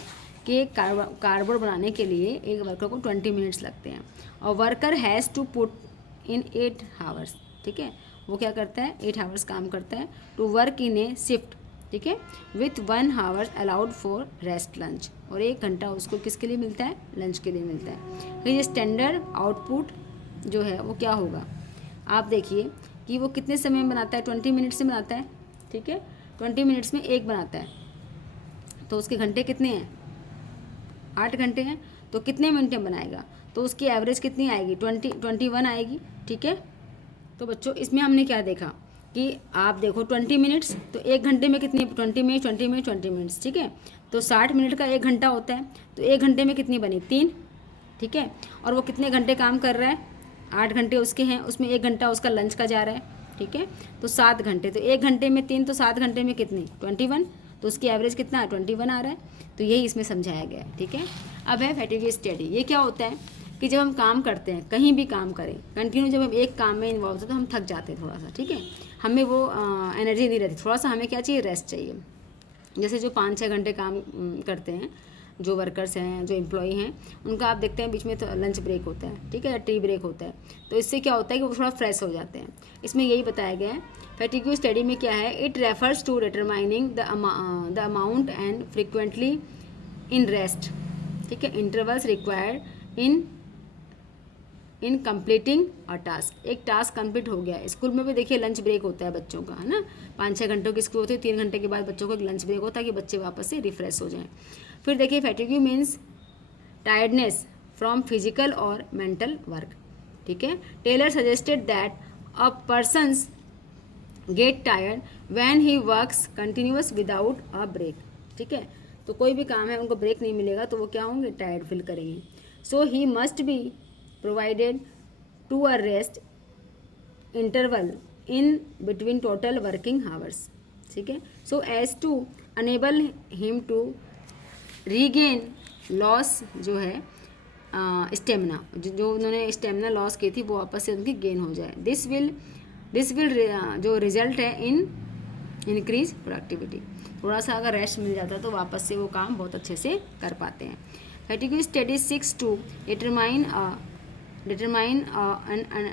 कि कार्डबोर्ड बनाने के लिए एक वर्कर को 20 मिनट्स लगते हैं और worker has to put in 8 hours, ठीक है। वो क्या करता है, 8 आवर्स काम करता है, to work in a shift ठीक है, with 1 hour allowed for rest lunch, और 1 घंटा उसको किसके लिए मिलता है, लंच के लिए मिलता है। फिर ये स्टैंडर्ड आउटपुट जो है वो क्या होगा, आप देखिए कि वो कितने समय में बनाता है, 20 मिनट्स से बनाता है, ठीक है, 20 मिनट्स में एक बनाता है, तो उसके घंटे कितने हैं, 8 घंटे हैं, तो कितने मिनट में बनाएगा, तो उसकी एवरेज कितनी आएगी, 21 आएगी, ठीक है। तो बच्चों इसमें हमने क्या देखा कि आप देखो 20 मिनट्स, तो 1 घंटे में कितनी, 20 मिनट्स, ठीक है, तो 60 मिनट का 1 घंटा होता है, तो 1 घंटे में कितनी बनी, 3, ठीक है। और वो कितने घंटे काम कर रहा है, 8 घंटे उसके हैं, उसमें 1 घंटा उसका लंच का जा रहा है, ठीक है, तो 7 घंटे, तो 1 घंटे में 3, तो 7 घंटे में कितनी, 21, तो उसकी एवरेज कितना है, 21 आ रहा है। तो यही इसमें समझाया गया है, ठीक है। अब है फैटिग स्टडी। ये क्या होता है कि जब हम काम करते हैं, कहीं भी काम करें कंटिन्यू, जब हम एक काम में इन्वॉल्व होते हैं तो हम थक जाते हैं थोड़ा सा, ठीक है, हमें वो एनर्जी नहीं रहती, थोड़ा सा हमें क्या चाहिए, रेस्ट चाहिए। जैसे जो 5-6 घंटे काम करते हैं, जो वर्कर्स हैं, जो एम्प्लॉई हैं, उनका आप देखते हैं बीच में तो लंच ब्रेक होता है, ठीक है, या टी ब्रेक होता है, तो इससे क्या होता है कि वो थोड़ा फ्रेश हो जाते हैं। इसमें यही बताया गया है। फैटिग स्टडी में क्या है, it refers to determining the amount and frequently in rest, ठीक है, intervals required in completing a task. एक टास्क कंप्लीट हो गया, स्कूल में भी देखिए लंच ब्रेक होता है बच्चों का, है ना, 5-6 घंटों की स्कूल होती है, 3 घंटे के बाद बच्चों को एक लंच ब्रेक होता है कि बच्चे वापस से रिफ्रेश हो जाएं। फिर देखिए fatigue means tiredness from physical और मेंटल वर्क, ठीक है। Taylor suggested that a persons get tired when he works continuous without a break, ठीक है, तो कोई भी काम है उनको ब्रेक नहीं मिलेगा तो वो क्या होंगे, टायर्ड फील करेंगे। So he must be provided to a rest interval in between total working hours, ठीक है, so as to enable him to regain loss जो है स्टेमिना, जो उन्होंने स्टेमिना लॉस की थी वो वापस से उनकी गेन हो जाए। दिस विल जो रिजल्ट है इन इंक्रीज प्रोडक्टिविटी। थोड़ा सा अगर रेस्ट मिल जाता है तो वापस से वो काम बहुत अच्छे से कर पाते हैं। Fatigue study 6 to determine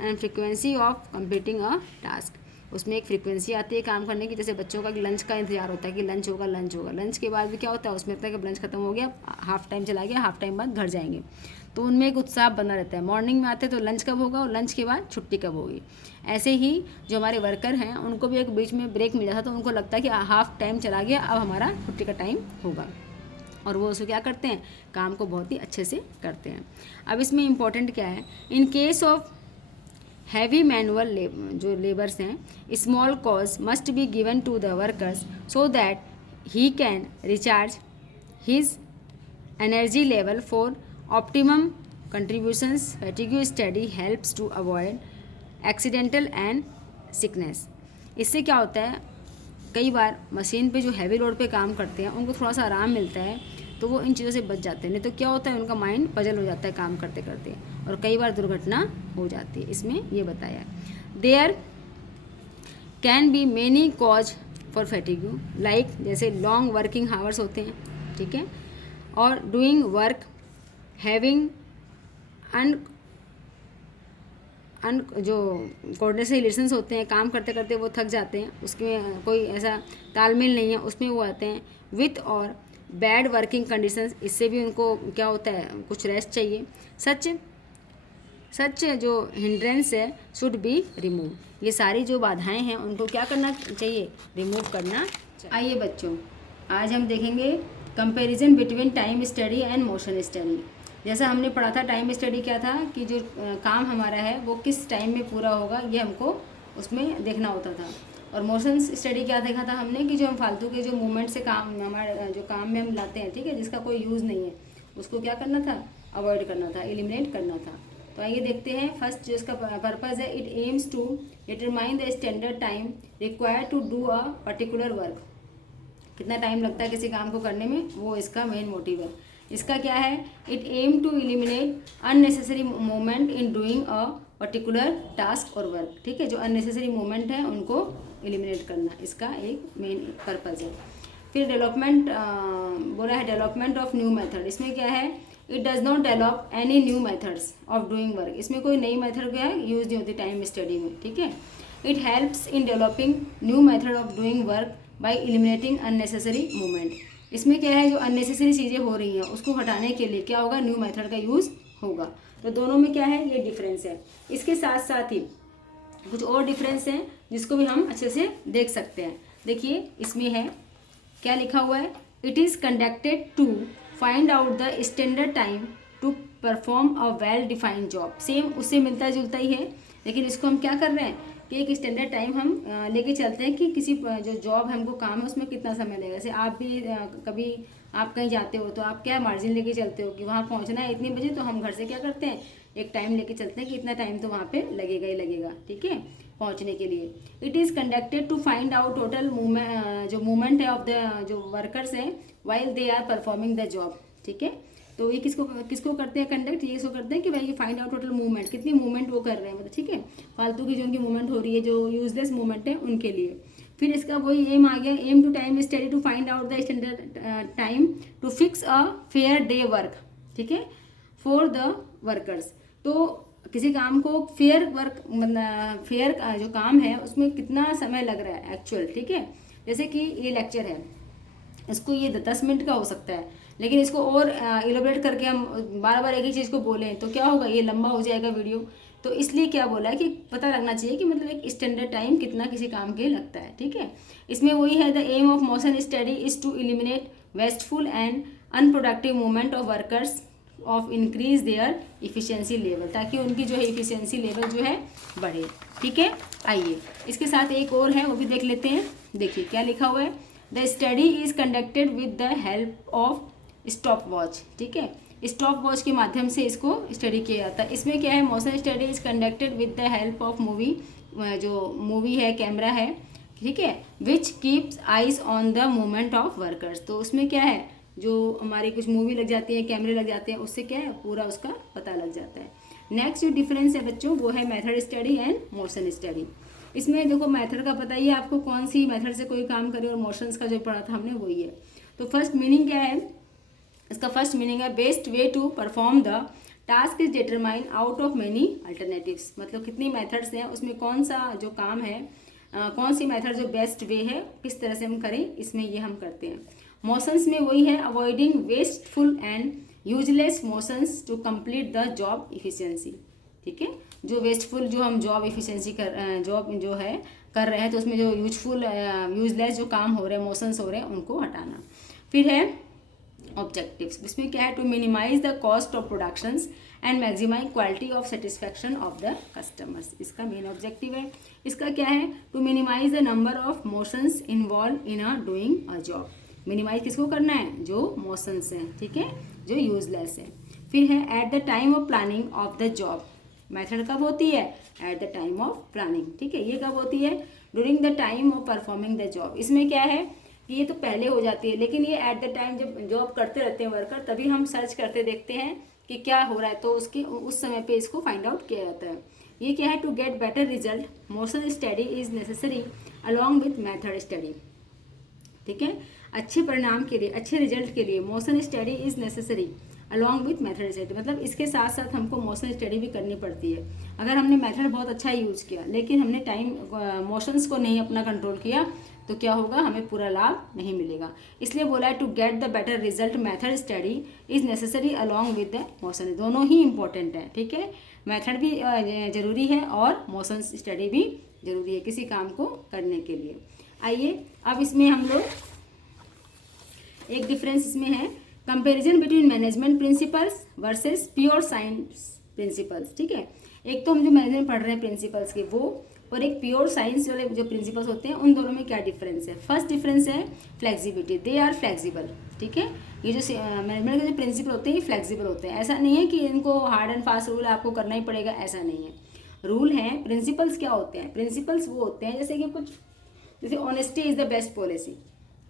an frequency of completing a task. उसमें एक फ्रीक्वेंसी आती है काम करने की, जैसे बच्चों का लंच का इंतजार होता है कि लंच होगा, लंच के बाद भी क्या होता है, उसमें लगता है कि लंच खत्म हो गया, हाफ टाइम चला गया, हाफ टाइम बाद घर जाएंगे, तो उनमें एक उत्साह बना रहता है। मॉर्निंग में आते तो लंच कब होगा और लंच के बाद छुट्टी कब होगी। ऐसे ही जो हमारे वर्कर हैं उनको भी एक बीच में ब्रेक मिल जाता तो उनको लगता है कि हाफ टाइम चला गया, अब हमारा छुट्टी का टाइम होगा, और वो उसको क्या करते हैं, काम को बहुत ही अच्छे से करते हैं। अब इसमें इम्पॉर्टेंट क्या है, in case of heavy manual जो लेबर्स हैं, small cause must be given to the workers so that he can recharge his energy level for optimum contributions. Fatigue study helps to avoid accidental and sickness. इससे क्या होता है, कई बार मशीन पे जो हैवी लोड पे काम करते हैं उनको थोड़ा सा आराम मिलता है तो वो इन चीज़ों से बच जाते हैं, नहीं तो क्या होता है उनका माइंड पजल हो जाता है काम करते करते, और कई बार दुर्घटना हो जाती है। इसमें ये बताया है there can be many cause for fatigue, like जैसे लॉन्ग वर्किंग आवर्स होते हैं, ठीक है, और डूइंग वर्क हैविंग जो कोऑर्डिनेशन रिलेशंस होते हैं, काम करते करते वो थक जाते हैं, उसमें कोई ऐसा तालमेल नहीं है, उसमें वो आते हैं विथ और बैड वर्किंग कंडीशंस, इससे भी उनको क्या होता है, कुछ रेस्ट चाहिए। सच जो हिंड्रेंस है शुड बी रिमूव, ये सारी जो बाधाएं हैं उनको क्या करना चाहिए, रिमूव करना चाहिए। आइए बच्चों, आज हम देखेंगे comparison between time study and motion study. जैसा हमने पढ़ा था, टाइम स्टडी क्या था कि जो काम हमारा है वो किस टाइम में पूरा होगा ये हमको उसमें देखना होता था, और मोशन स्टडी क्या देखा था हमने कि जो हम फालतू के जो मूवमेंट से काम हमारे जो काम में हम लाते हैं, ठीक है, जिसका कोई यूज़ नहीं है, उसको क्या करना था, अवॉइड करना था, एलिमिनेट करना था। तो आइए देखते हैं। फर्स्ट जो इसका पर्पज़ है, it aims to determine the standard time required to do a particular work. कितना टाइम लगता है किसी काम को करने में, वो इसका मेन मोटिव है। इसका क्या है, it aim to eliminate unnecessary movement in doing a particular task और वर्क, ठीक है, जो अननेसेसरी मूवमेंट है उनको एलिमिनेट करना, इसका एक मेन पर्पज़ है। फिर डेवलपमेंट बोला है, डेवलपमेंट ऑफ न्यू मेथड। इसमें क्या है, it does not develop any new methods of doing work. इसमें कोई नई मेथड क्या है यूज़ नहीं होती टाइम स्टडी में, ठीक है। It helps in developing new method of doing work by eliminating unnecessary movement. इसमें क्या है, जो अननेसेसरी चीज़ें हो रही हैं उसको हटाने के लिए क्या होगा, न्यू मेथड का यूज़ होगा। तो दोनों में क्या है, ये डिफरेंस है। इसके साथ साथ ही कुछ और डिफरेंस हैं जिसको भी हम अच्छे से देख सकते हैं। देखिए इसमें है, क्या लिखा हुआ है, it is conducted to find out the standard time to perform a well defined job. Same उससे मिलता जुलता ही है, लेकिन इसको हम क्या कर रहे हैं कि एक स्टैंडर्ड टाइम हम लेके चलते हैं कि किसी जो जॉब हमको काम है उसमें कितना समय लगेगा। जैसे आप भी कभी आप कहीं जाते हो तो आप क्या मार्जिन लेके चलते हो कि वहाँ पहुँचना है इतने बजे, तो हम घर से क्या करते हैं, एक टाइम लेके चलते हैं कि इतना टाइम तो वहाँ पे लगेगा ही लगेगा, ठीक है, पहुँचने के लिए। It is conducted to find out total movement, जो मूवमेंट है ऑफ द जो वर्कर्स हैं while they are performing the job, ठीक है। तो ये किसको किसको करते हैं कंडक्ट, ये इसको करते हैं कि भाई ये फाइंड आउट टोटल मूवमेंट, कितनी मूवमेंट वो कर रहे हैं, मतलब ठीक है, फालतू की जो उनकी मूवमेंट हो रही है, जो यूजलेस मूवमेंट है उनके लिए। फिर इसका वही एम आ गया, aim to time study to find out the standard time to fix a fair day work, ठीक है, फॉर द वर्कर्स। तो किसी काम को फेयर वर्क, मतलब फेयर जो काम है उसमें कितना समय लग रहा है एक्चुअल, ठीक है। जैसे कि ये लेक्चर है, इसको ये 10 मिनट का हो सकता है, लेकिन इसको और इलोबरेट करके हम बार बार एक ही चीज़ को बोलें तो क्या होगा, ये लंबा हो जाएगा वीडियो। तो इसलिए क्या बोला है कि पता लगना चाहिए कि मतलब एक स्टैंडर्ड टाइम कितना किसी काम के लिए लगता है, ठीक है। इसमें वही है, the aim of motion study is to eliminate wasteful and unproductive movement of workers of increase their efficiency level, ताकि उनकी जो है इफिशियंसी लेवल जो है बढ़े, ठीक है। आइए इसके साथ एक और है वो भी देख लेते हैं। देखिए क्या लिखा हुआ है, the study is conducted with the help of stop watch, ठीक है, स्टॉप वॉच के माध्यम से इसको स्टडी किया जाता है। इसमें क्या है, motion study is conducted with the help of movie, जो मूवी है, कैमरा है, ठीक है, which keeps eyes on the movement of workers. तो उसमें क्या है, जो हमारी कुछ मूवी लग जाती है, कैमरे लग जाते हैं, उससे क्या है पूरा उसका पता लग जाता है। नेक्स्ट जो डिफरेंस है बच्चों वो है method study and motion study. इसमें देखो मेथड का पता ही है आपको, कौन सी मेथड से कोई काम करे, और मोशंस का जो पढ़ा था हमने वही है। तो फर्स्ट मीनिंग क्या है, इसका फर्स्ट मीनिंग है best way to perform the task is determine out of many alternatives. मतलब कितनी मेथड्स हैं उसमें कौन सा जो काम है, कौन सी मेथड जो बेस्ट वे है, किस तरह से हम करें, इसमें ये हम करते हैं। मोशंस में वही है, avoiding wasteful and useless motions to complete the job efficiency, ठीक है। जो वेस्टफुल जो हम जॉब इफिशियंसी जॉब जो है कर रहे हैं, तो उसमें जो यूजफुल यूजलेस जो काम हो रहे हैं, मोशंस हो रहे हैं, उनको हटाना। फिर है ऑब्जेक्टिव्स, इसमें क्या है, to minimise the cost of productions and maximise quality of satisfaction of the customers, इसका मेन ऑब्जेक्टिव है। इसका क्या है, to minimise the number of motions involve in a doing a job. Minimise किसको करना है, जो मोशंस हैं, ठीक है, जो यूजलेस है। फिर है at the time of planning of the job, method कब होती है, at the time of planning, ठीक है। ये कब होती है, during the time of performing the job. इसमें क्या है कि ये तो पहले हो जाती है, लेकिन ये एट द टाइम जब जॉब करते रहते हैं वर्कर, तभी हम सर्च करते देखते हैं कि क्या हो रहा है, तो उसके उस समय पे इसको फाइंड आउट किया जाता है। ये क्या है, to get better result motion study is necessary along with method study, ठीक है। अच्छे परिणाम के लिए, अच्छे रिजल्ट के लिए motion study is necessary along with method study, मतलब इसके साथ साथ हमको मोशन स्टडी भी करनी पड़ती है। अगर हमने मेथड बहुत अच्छा यूज किया लेकिन हमने टाइम मोशंस को नहीं अपना कंट्रोल किया, तो क्या होगा, हमें पूरा लाभ नहीं मिलेगा। इसलिए बोला है to get the better result method study is necessary along with the motion, दोनों ही इंपॉर्टेंट है, ठीक है। मेथड भी जरूरी है और मोशन स्टडी भी जरूरी है किसी काम को करने के लिए। आइए अब इसमें हम लोग एक डिफरेंस इसमें है, comparison between management principles versus pure science principles, ठीक है। एक तो हम जो मैनेजमेंट पढ़ रहे हैं प्रिंसिपल्स के वो, और एक प्योर साइंस वाले जो प्रिंसिपल्स होते हैं, उन दोनों में क्या डिफरेंस है। फर्स्ट डिफरेंस है फ्लेक्सिबिलिटी, दे आर फ्लेक्सिबल, ठीक है। ये जो मैनेजमेंट के जो प्रिंसिपल होते हैं ये फ्लेक्सिबल होते हैं, ऐसा नहीं है कि इनको हार्ड एंड फास्ट रूल आपको करना ही पड़ेगा, ऐसा नहीं है। रूल हैं, प्रिंसिपल्स क्या होते हैं, प्रिंसिपल्स वो होते हैं जैसे कि कुछ, जैसे honesty is the best policy,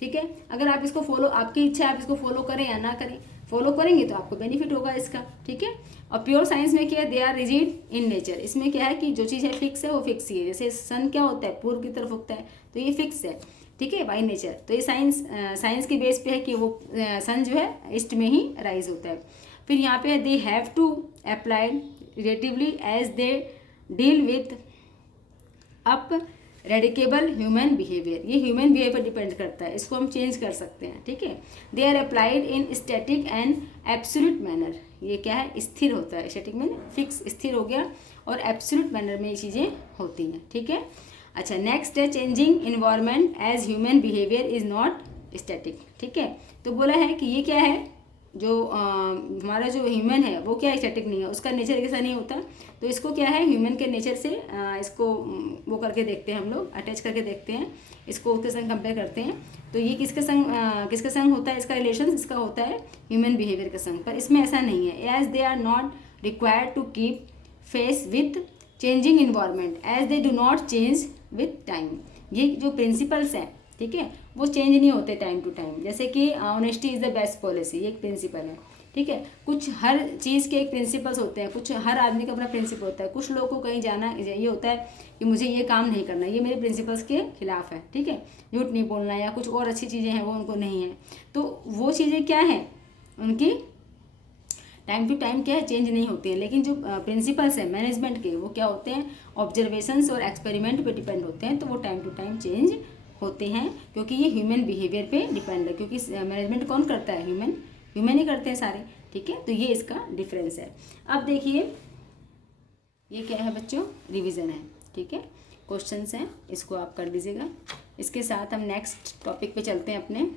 ठीक है। अगर आप इसको फॉलो, आपकी इच्छा है आप इसको फॉलो करें या ना करें, फॉलो करेंगे तो आपको बेनिफिट होगा इसका, ठीक है। और प्योर साइंस में क्या है, they are rigid in nature, इसमें क्या है कि जो चीज़ है फिक्स है वो फिक्स ही है। जैसे सन क्या होता है, पूर्व की तरफ उगता है, तो ये फिक्स है, ठीक है, बाई नेचर। तो ये साइंस के बेस पे है कि वो सन जो है ईस्ट में ही राइज होता है। फिर यहाँ पे they have to apply relatively as they deal with up radicable human behaviour, ये ह्यूमन बिहेवियर पर डिपेंड करता है, इसको हम चेंज कर सकते हैं, ठीक है। They are applied in static and absolute manner, ये क्या है, स्थिर होता है, स्टैटिक में फिक्स स्थिर हो गया, और एब्सोल्यूट मैनर में ये चीज़ें होती हैं, ठीक है। अच्छा, नेक्स्ट है changing environment as human behaviour is not static, ठीक है। तो बोला है कि ये क्या है, जो हमारा जो ह्यूमन है वो क्या स्टैटिक नहीं है, उसका नेचर ऐसा नहीं होता। तो इसको क्या है, ह्यूमन के नेचर से इसको वो करके देखते हैं हम लोग, अटैच करके देखते हैं, इसको उसके संग कंपेयर करते हैं। तो ये किसके संग होता है, इसका रिलेशन इसका होता है ह्यूमन बिहेवियर के संग, पर इसमें ऐसा नहीं है। As they are not required to keep face with changing environment as they do not change with time, ये जो प्रिंसिपल्स हैं, ठीक है, वो चेंज नहीं होते टाइम टू टाइम। जैसे कि honesty is the best policy, ये एक प्रिंसिपल है, ठीक है। कुछ हर चीज़ के एक प्रिंसिपल्स होते हैं, कुछ हर आदमी का अपना प्रिंसिपल होता है। कुछ लोगों को कहीं जाना ये होता है कि मुझे ये काम नहीं करना, ये मेरे प्रिंसिपल्स के खिलाफ है, ठीक है, झूठ नहीं बोलना या कुछ और अच्छी चीज़ें हैं वो उनको नहीं है। तो वो चीज़ें क्या हैं, उनकी टाइम टू टाइम क्या है, चेंज नहीं होती है। लेकिन जो प्रिंसिपल्स हैं मैनेजमेंट के, वो क्या होते हैं, ऑब्जर्वेशंस और एक्सपेरिमेंट पे डिपेंड होते हैं, तो वो टाइम टू टाइम चेंज होते हैं, क्योंकि ये ह्यूमन बिहेवियर पे डिपेंड है, क्योंकि मैनेजमेंट कौन करता है, ह्यूमन ही करते हैं सारे, ठीक है। तो ये इसका डिफरेंस है। अब देखिए ये क्या है बच्चों, रिवीजन है, ठीक है, क्वेश्चंस हैं, इसको आप कर लीजिएगा। इसके साथ हम नेक्स्ट टॉपिक पे चलते हैं अपने।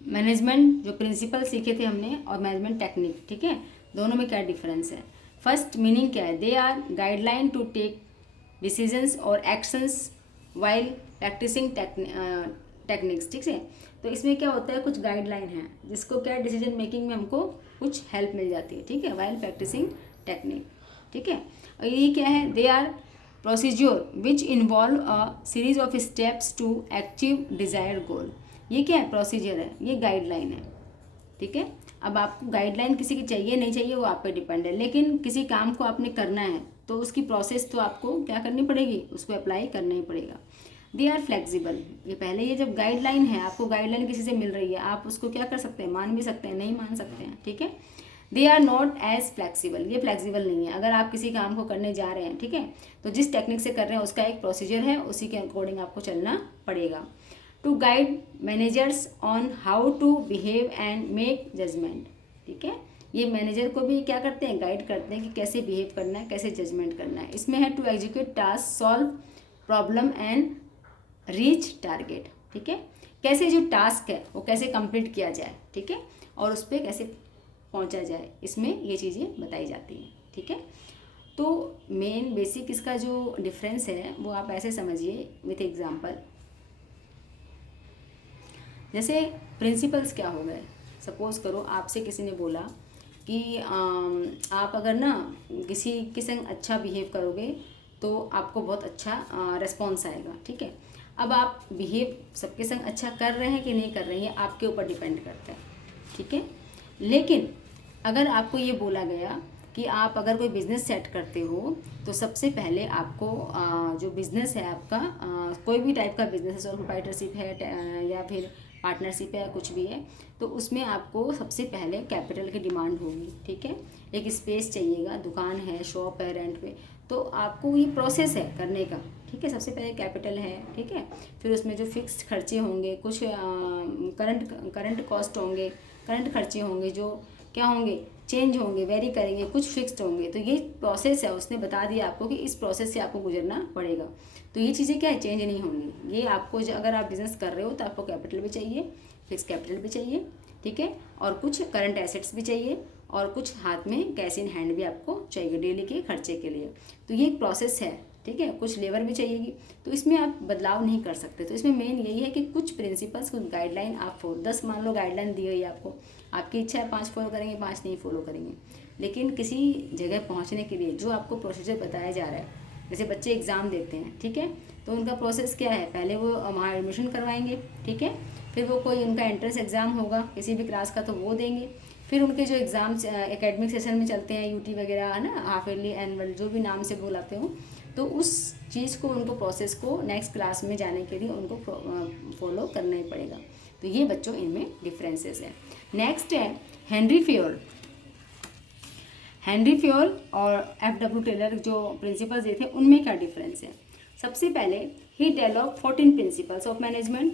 मैनेजमेंट जो प्रिंसिपल सीखे थे हमने और मैनेजमेंट टेक्निक, ठीक है, दोनों में क्या डिफरेंस है। फर्स्ट मीनिंग क्या है, they are guideline to take decisions और एक्शंस वाइल प्रैक्टिसिंग टेक्निक्स, ठीक है। तो इसमें क्या होता है, कुछ गाइडलाइन है जिसको क्या डिसीजन मेकिंग में हमको कुछ हेल्प मिल जाती है, ठीक है, वाइल प्रैक्टिसिंग टेक्निक, ठीक है। और ये क्या है, they are procedure which involve a series of steps to achieve desired goal, ये क्या है, प्रोसीजर है, ये गाइडलाइन है, ठीक है। अब आपको गाइडलाइन किसी की चाहिए नहीं चाहिए वो आप पे डिपेंड है, लेकिन किसी काम को आपने करना है तो उसकी प्रोसेस तो आपको क्या करनी पड़ेगी, उसको अप्लाई करना ही पड़ेगा। दे आर फ्लेक्सिबल, ये पहले ये जब गाइडलाइन है, आपको गाइडलाइन किसी से मिल रही है, आप उसको क्या कर सकते हैं, मान भी सकते हैं, नहीं मान सकते हैं, ठीक है। They are not as flexible, ये फ्लेक्सिबल नहीं है। अगर आप किसी काम को करने जा रहे हैं, ठीक है, तो जिस टेक्निक से कर रहे हैं उसका एक प्रोसीजर है, उसी के अकॉर्डिंग आपको चलना पड़ेगा। To guide managers on how to behave and make judgement, ठीक है, ये मैनेजर को भी क्या करते हैं, गाइड करते हैं कि कैसे बिहेव करना है, कैसे जजमेंट करना है। इसमें है to execute task, solve problem and reach target, ठीक है, कैसे जो टास्क है वो कैसे कंप्लीट किया जाए, ठीक है, और उस पर कैसे पहुंचा जाए, इसमें ये चीज़ें बताई जाती हैं, ठीक है। तो मेन बेसिक इसका जो डिफरेंस है वो आप ऐसे समझिए विथ एग्जांपल। जैसे प्रिंसिपल्स क्या हो गए, सपोज करो आपसे किसी ने बोला कि आप अगर ना किसी के संग अच्छा बिहेव करोगे तो आपको बहुत अच्छा रिस्पॉन्स आएगा, ठीक है। अब आप बिहेव सबके संग अच्छा कर रहे हैं कि नहीं कर रहे हैं, आपके ऊपर डिपेंड करता है, ठीक है। लेकिन अगर आपको ये बोला गया कि आप अगर कोई बिज़नेस सेट करते हो तो सबसे पहले आपको जो बिज़नेस है आपका, कोई भी टाइप का बिज़नेस है, सोल प्रोप्राइटरशिप है या फिर पार्टनरशिप है, कुछ भी है, तो उसमें आपको सबसे पहले कैपिटल की डिमांड होगी, ठीक है। एक स्पेस चाहिएगा, दुकान है, शॉप है रेंट पे, तो आपको ये प्रोसेस है करने का, ठीक है। सबसे पहले कैपिटल है, ठीक है, फिर उसमें जो फिक्स्ड खर्चे होंगे, कुछ करंट कॉस्ट होंगे, करंट खर्चे होंगे जो क्या होंगे, चेंज होंगे, वेरी करेंगे, कुछ फिक्स्ड होंगे। तो ये प्रोसेस है, उसने बता दिया आपको कि इस प्रोसेस से आपको गुजरना पड़ेगा। तो ये चीज़ें क्या है, चेंज नहीं होंगी। ये आपको अगर आप बिज़नेस कर रहे हो तो आपको कैपिटल भी चाहिए, फिक्स कैपिटल भी चाहिए, ठीक है, और कुछ करंट एसेट्स भी चाहिए, और कुछ हाथ में कैश इन हैंड भी आपको चाहिए डेली के खर्चे के लिए। तो ये एक प्रोसेस है, ठीक है, कुछ लेबर भी चाहिएगी, तो इसमें आप बदलाव नहीं कर सकते। तो इसमें मेन यही है कि कुछ प्रिंसिपल्स, कुछ गाइडलाइन आप 10 मान लो गाइडलाइन दी गई आपको, आपकी इच्छा है 5 फॉलो करेंगे, 5 नहीं फॉलो करेंगे, लेकिन किसी जगह पहुंचने के लिए जो आपको प्रोसीजर बताया जा रहा है, जैसे बच्चे एग्ज़ाम देते हैं, ठीक है, तो उनका प्रोसेस क्या है, पहले वो वहाँ एडमिशन करवाएंगे, ठीक है, फिर वो कोई उनका एंट्रेंस एग्ज़ाम होगा किसी भी क्लास का तो वो देंगे, फिर उनके जो एग्ज़ाम्स एकेडमिक सेशन में चलते हैं, यूटी वगैरह है ना, हाफ ईयरली, एनुअल, जो भी नाम से बुलाते हो, तो उस चीज़ को, उनको प्रोसेस को नेक्स्ट क्लास में जाने के लिए उनको फॉलो करना ही पड़ेगा। तो ये बच्चों इनमें डिफरेंसेस है। नेक्स्ट है हेनरी फेयोल। हेनरी फ्योल और एफ.डब्ल्यू. टेलर जो प्रिंसिपल्स दिए थे उनमें क्या डिफरेंस है। सबसे पहले ही develop 14 principles of management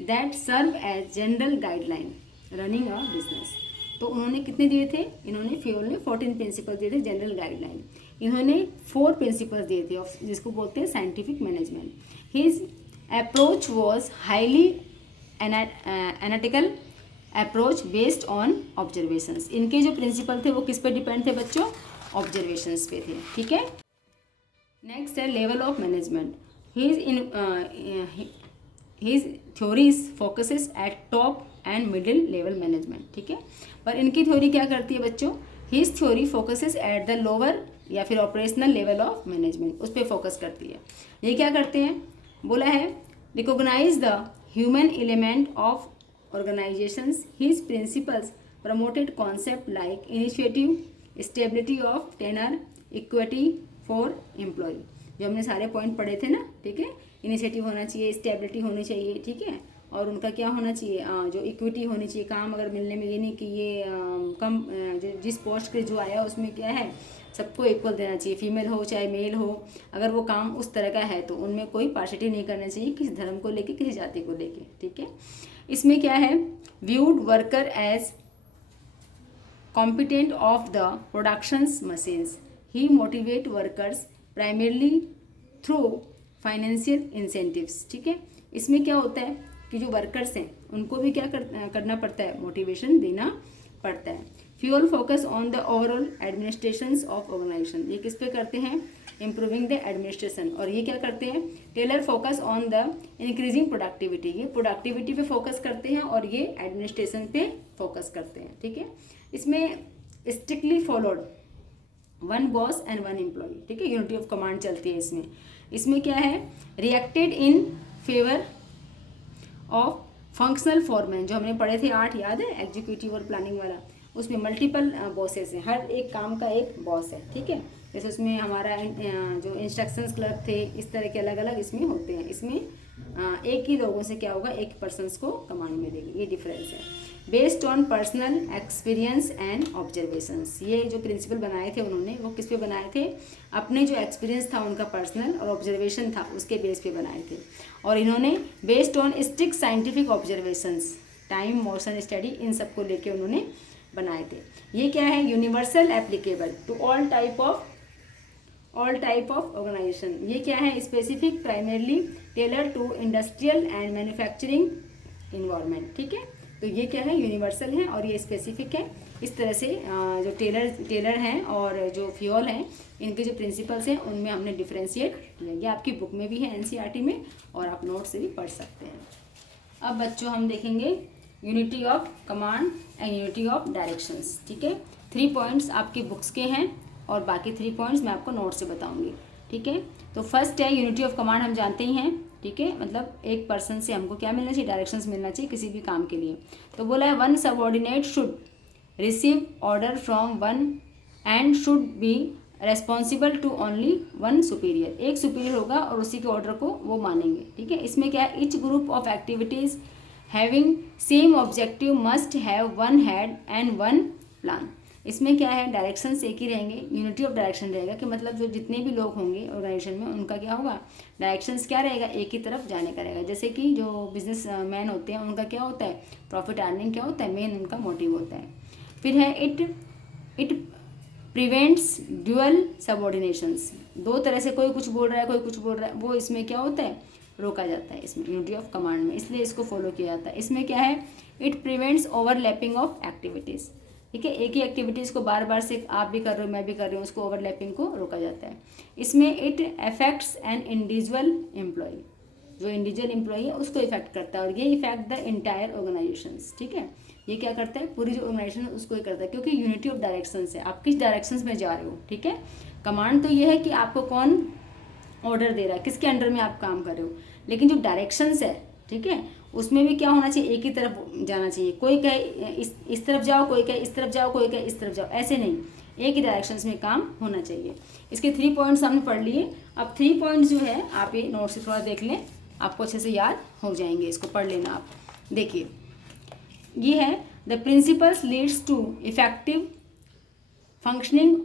that serve as general guideline running a business. तो उन्होंने कितने दिए थे, इन्होंने फ्योल ने 14 प्रिंसिपल्स दिए थे जनरल गाइडलाइन। इन्होंने 4 प्रिंसिपल्स दिए थे जिसको बोलते हैं scientific management. His approach was highly analytical approach based on observations. इनके जो प्रिंसिपल थे वो किस पे डिपेंड थे बच्चों, ऑब्जर्वेशंस पे थे, ठीक है। नेक्स्ट है level of management. His theories focuses eight top and middle level management, ठीक है। पर इनकी थ्योरी क्या करती है बच्चों, his theory focuses at the lower या फिर ऑपरेशनल लेवल ऑफ मैनेजमेंट, उस पर फोकस करती है। ये क्या करते हैं, बोला है recognise the human element of organizations. His principles promoted concepts like initiative, stability of tenure, equity for employee. जो हमने सारे पॉइंट पढ़े थे ना, ठीक है। इनिशिएटिव होना चाहिए, स्टेबिलिटी होनी चाहिए, ठीक है, और उनका क्या होना चाहिए, जो इक्विटी होनी चाहिए। काम अगर मिलने में ये नहीं कि ये कम जिस पोस्ट के जो आया उसमें क्या है, सबको इक्वल देना चाहिए, फीमेल हो चाहे मेल हो। अगर वो काम उस तरह का है तो उनमें कोई पार्शियलिटी नहीं करना चाहिए किसी धर्म को लेके, किसी जाति को लेके, ठीक है। इसमें क्या है, viewed worker as competent of the productions machines. He motivate workers primarily through financial incentives, ठीक है। इसमें क्या होता है कि जो वर्कर्स हैं उनको भी क्या करना पड़ता है, मोटिवेशन देना पड़ता है। Fayol focus on the overall administration of organisation. ये किस पे करते हैं, इम्प्रूविंग द एडमिनिस्ट्रेशन। और ये क्या करते हैं, Taylor focus on the increasing productivity. ये प्रोडक्टिविटी पे फोकस करते हैं और ये एडमिनिस्ट्रेशन पे फोकस करते हैं, ठीक है। इसमें strictly followed one boss and one employee, ठीक है, यूनिटी ऑफ कमांड चलती है इसमें। इसमें क्या है, reacted in favour of functional foreman, जो हमने पढ़े थे 8, याद है, एग्जीक्यूटिव और प्लानिंग वाला। उसमें मल्टीपल बॉसेस हैं, हर एक काम का एक बॉस है, ठीक है। जैसे उसमें हमारा जो इंस्ट्रक्शंस क्लर्क थे, इस तरह के अलग अलग इसमें होते हैं। इसमें एक ही लोगों से क्या होगा, एक पर्सन्स को कमांड मिलेगी, ये डिफरेंस है। Based on personal experience and observations. ये जो प्रिंसिपल बनाए थे उन्होंने, वो किस पे बनाए थे, अपने जो एक्सपीरियंस था उनका पर्सनल और ऑब्जर्वेशन था उसके बेस पे बनाए थे। और इन्होंने based on strict scientific observations, time motion study, इन सबको लेके उन्होंने बनाए थे। ये क्या है, universal applicable to all type of organisation. ये क्या है, specific primarily tailor to industrial and manufacturing environment, ठीक है। तो ये क्या है, यूनिवर्सल है और ये स्पेसिफिक है। इस तरह से जो टेलर हैं और जो फ्यूल हैं, इनके जो प्रिंसिपल्स हैं उनमें हमने डिफ्रेंशिएट किया। ये आपकी बुक में भी है, एनसीईआरटी में, और आप नोट से भी पढ़ सकते हैं। अब बच्चों हम देखेंगे unity of command and unity of directions, ठीक है। 3 पॉइंट्स आपकी बुक्स के हैं और बाकी 3 पॉइंट्स मैं आपको नोट से बताऊंगी, ठीक है। तो फर्स्ट है यूनिटी ऑफ कमांड, हम जानते ही हैं, ठीक है, मतलब एक पर्सन से हमको क्या मिलना चाहिए, डायरेक्शंस मिलना चाहिए किसी भी काम के लिए। तो बोला है one subordinate should receive order from one and should be responsible to only one superior. एक सुपीरियर होगा और उसी के ऑर्डर को वो मानेंगे, ठीक है। इसमें क्या है, each group of activities having same objective must have one head and one plan. इसमें क्या है, डायरेक्शंस एक ही रहेंगे, यूनिटी ऑफ डायरेक्शन रहेगा कि मतलब जो जितने भी लोग होंगे ऑर्गेनाइजेशन में उनका क्या होगा, डायरेक्शंस क्या रहेगा, एक ही तरफ जाने का रहेगा। जैसे कि जो बिजनेस मैन होते हैं उनका क्या होता है, प्रॉफिट अर्निंग क्या होता है, मेन उनका मोटिव होता है। फिर है इट प्रिवेंट्स ड्यूअल सबऑर्डिनेशंस। 2 तरह से कोई कुछ बोल रहा है, कोई कुछ बोल रहा है, वो इसमें क्या होता है, रोका जाता है इसमें यूनिटी ऑफ कमांड में, इसलिए इसको फॉलो किया जाता है। इसमें क्या है, it prevents overlapping of activities, ठीक है। एक ही एक्टिविटीज़ को बार बार से आप भी कर रहे हो मैं भी कर रही हूँ, उसको ओवरलैपिंग को रोका जाता है। इसमें it affects an individual employee, जो इंडिविजुअल एम्प्लॉय है उसको इफेक्ट करता है और ये इफेक्ट द इंटायर ऑर्गेनाइजेशन, ठीक है। ये क्या करता है, पूरी जो ऑर्गेनाइजेशन उसको ही करता है, क्योंकि यूनिटी ऑफ डायरेक्शन है, आप किस डायरेक्शन में जा रहे हो, ठीक है। कमांड तो ये है कि आपको कौन ऑर्डर दे रहा है, किसके अंडर में आप काम कर रहे हो, लेकिन जो डायरेक्शंस है, ठीक है, उसमें भी क्या होना चाहिए, एक ही तरफ जाना चाहिए। कोई कहे इस तरफ जाओ, कोई कहे इस तरफ जाओ, कोई कहे इस तरफ जाओ, ऐसे नहीं, एक ही डायरेक्शंस में काम होना चाहिए। इसके 3 पॉइंट्स हमने पढ़ लिए। अब 3 पॉइंट्स जो है आप ये नोट से थोड़ा देख लें, आपको अच्छे से याद हो जाएंगे, इसको पढ़ लेना आप। देखिए ये है the principles leads to effective functioning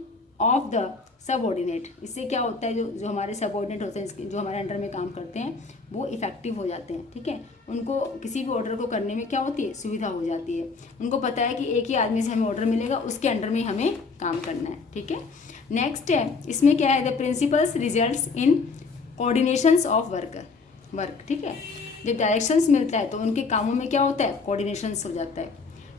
of the subordinate, इससे क्या होता है, जो हमारे सबऑर्डिनेट होते हैं, इसके जो हमारे अंडर में काम करते हैं, वो इफेक्टिव हो जाते हैं, ठीक है। उनको किसी भी ऑर्डर को करने में क्या होती है, सुविधा हो जाती है। उनको पता है कि एक ही आदमी से हमें ऑर्डर मिलेगा, उसके अंडर में हमें काम करना है, ठीक है। नेक्स्ट है, इसमें क्या है, the principles results in coordinations of work, ठीक है। जब डायरेक्शंस मिलता है तो उनके कामों में क्या होता है, कोऑर्डिनेशंस हो जाता है।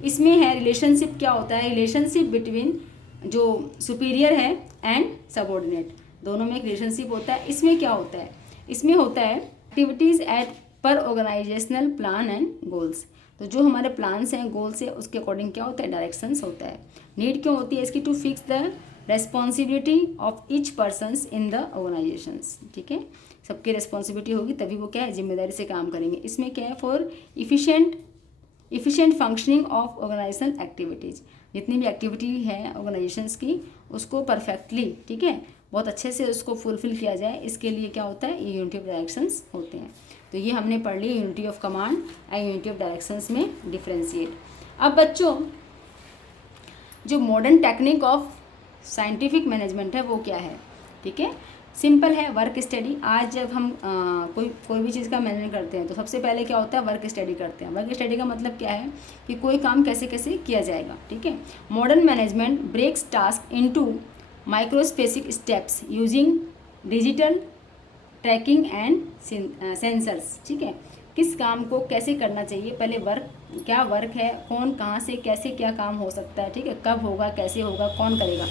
इसमें है रिलेशनशिप, क्या होता है, रिलेशनशिप बिटवीन जो सुपीरियर है एंड सबऑर्डिनेट, दोनों में एक रिलेशनशिप होता है। इसमें क्या होता है, इसमें होता है एक्टिविटीज़ एट पर ऑर्गेनाइजेशनल प्लान एंड गोल्स, तो जो हमारे प्लान्स हैं, गोल्स है, उसके अकॉर्डिंग क्या होता है, डायरेक्शंस होता है। नीड क्यों होती है इसकी, to fix the responsibility of each persons in the organisations, ठीक है। सबकी रेस्पॉन्सिबिलिटी होगी तभी वो क्या है, जिम्मेदारी से काम करेंगे। इसमें क्या है, for efficient functioning of organizational activities, जितनी भी एक्टिविटी है ऑर्गेनाइजेशंस की, उसको परफेक्टली, ठीक है, बहुत अच्छे से उसको फुलफिल किया जाए, इसके लिए क्या होता है, ये यूनिटी ऑफ डायरेक्शंस होते हैं। तो ये हमने पढ़ लिया unity of command and unity of directions में डिफ्रेंशिएट। अब बच्चों, जो modern technique of scientific management है वो क्या है, ठीक है, सिंपल है, वर्क स्टडी। आज जब हम कोई भी चीज़ का मैनेजमेंट करते हैं तो सबसे पहले क्या होता है, वर्क स्टडी करते हैं। वर्क स्टडी का मतलब क्या है कि कोई काम कैसे कैसे किया जाएगा, ठीक है। Modern management breaks task into microspecific steps using digital tracking and sensors, ठीक है। किस काम को कैसे करना चाहिए, पहले क्या वर्क है, कौन कहाँ से कैसे क्या काम हो सकता है, ठीक है, कब होगा, कैसे होगा, कौन करेगा,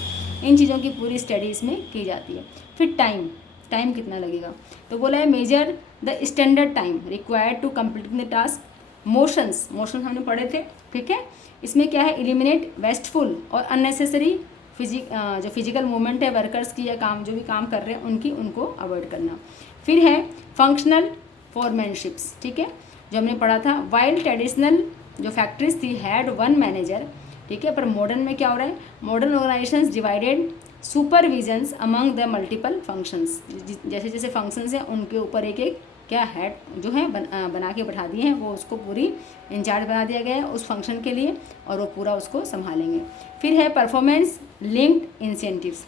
इन चीज़ों की पूरी स्टडी इसमें की जाती है। फिर टाइम कितना लगेगा, तो बोला है measure the standard time required to complete the task. Motion हमने पढ़े थे, ठीक है। इसमें क्या है, एलिमिनेट वेस्टफुल और अननेसेसरी जो फिजिकल मूवमेंट है वर्कर्स की, या जो भी काम कर रहे हैं उनको अवॉइड करना। फिर है फंक्शनल फॉरमैनशिप्स, ठीक है, जो हमने पढ़ा था। वाइल ट्रेडिशनल जो फैक्ट्रीज थी हैड वन मैनेजर, ठीक है, पर मॉडर्न में क्या हो रहा है, modern organizations divided supervisions among the multiple functions, जैसे जैसे फंक्शंस हैं उनके ऊपर एक एक क्या हेड जो है बना के बैठा दिए हैं, वो उसको पूरी इंचार्ज बना दिया गया है उस फंक्शन के लिए, और वो पूरा उसको संभालेंगे। फिर है परफॉर्मेंस लिंक्ड इंसेंटिव्स,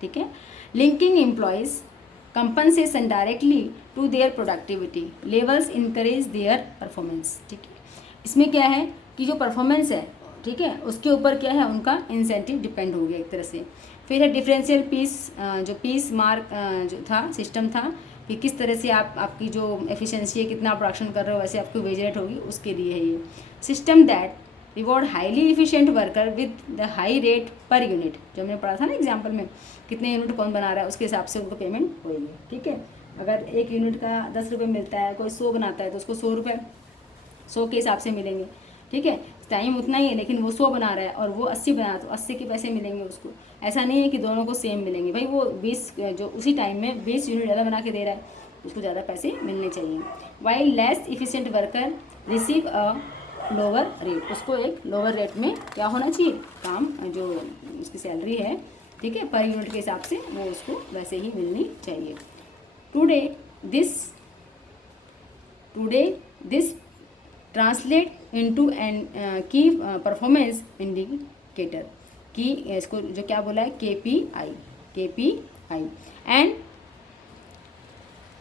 ठीक है, linking employees compensation directly to their productivity levels encourage their performance, ठीक है। इसमें क्या है कि जो परफॉर्मेंस है, ठीक है, उसके ऊपर क्या है, उनका इंसेंटिव डिपेंड हो गया एक तरह से। फिर है डिफरेंशियल पीस मार्क जो था, सिस्टम था कि किस तरह से आपकी जो एफिशिएंसी है, कितना प्रोडक्शन कर रहे हो, वैसे आपकी वेज रेट होगी, उसके लिए है ये system that reward highly efficient worker with the high rate per unit, जो हमने पढ़ा था ना एग्जाम्पल में, कितने यूनिट कौन बना रहा है उसके हिसाब से उनको पेमेंट होगी, ठीक है। अगर एक यूनिट का 10 रुपये मिलता है, कोई 100 बनाता है तो उसको 100 रुपये 100 के हिसाब से मिलेंगे, ठीक है। टाइम उतना ही है लेकिन वो 100 बना रहा है और वो 80 बना, तो 80 के पैसे मिलेंगे उसको। ऐसा नहीं है कि दोनों को सेम मिलेंगे, भाई वो 20 जो उसी टाइम में 20 यूनिट ज़्यादा बना के दे रहा है, उसको ज़्यादा पैसे मिलने चाहिए। While less efficient worker receive a lower rate, उसको एक लोअर रेट में क्या होना चाहिए, काम जो उसकी सैलरी है, ठीक है, पर यूनिट के हिसाब से वो उसको वैसे ही मिलनी चाहिए। Today this translate into and key performance indicator की, इसको जो क्या बोला है, KPI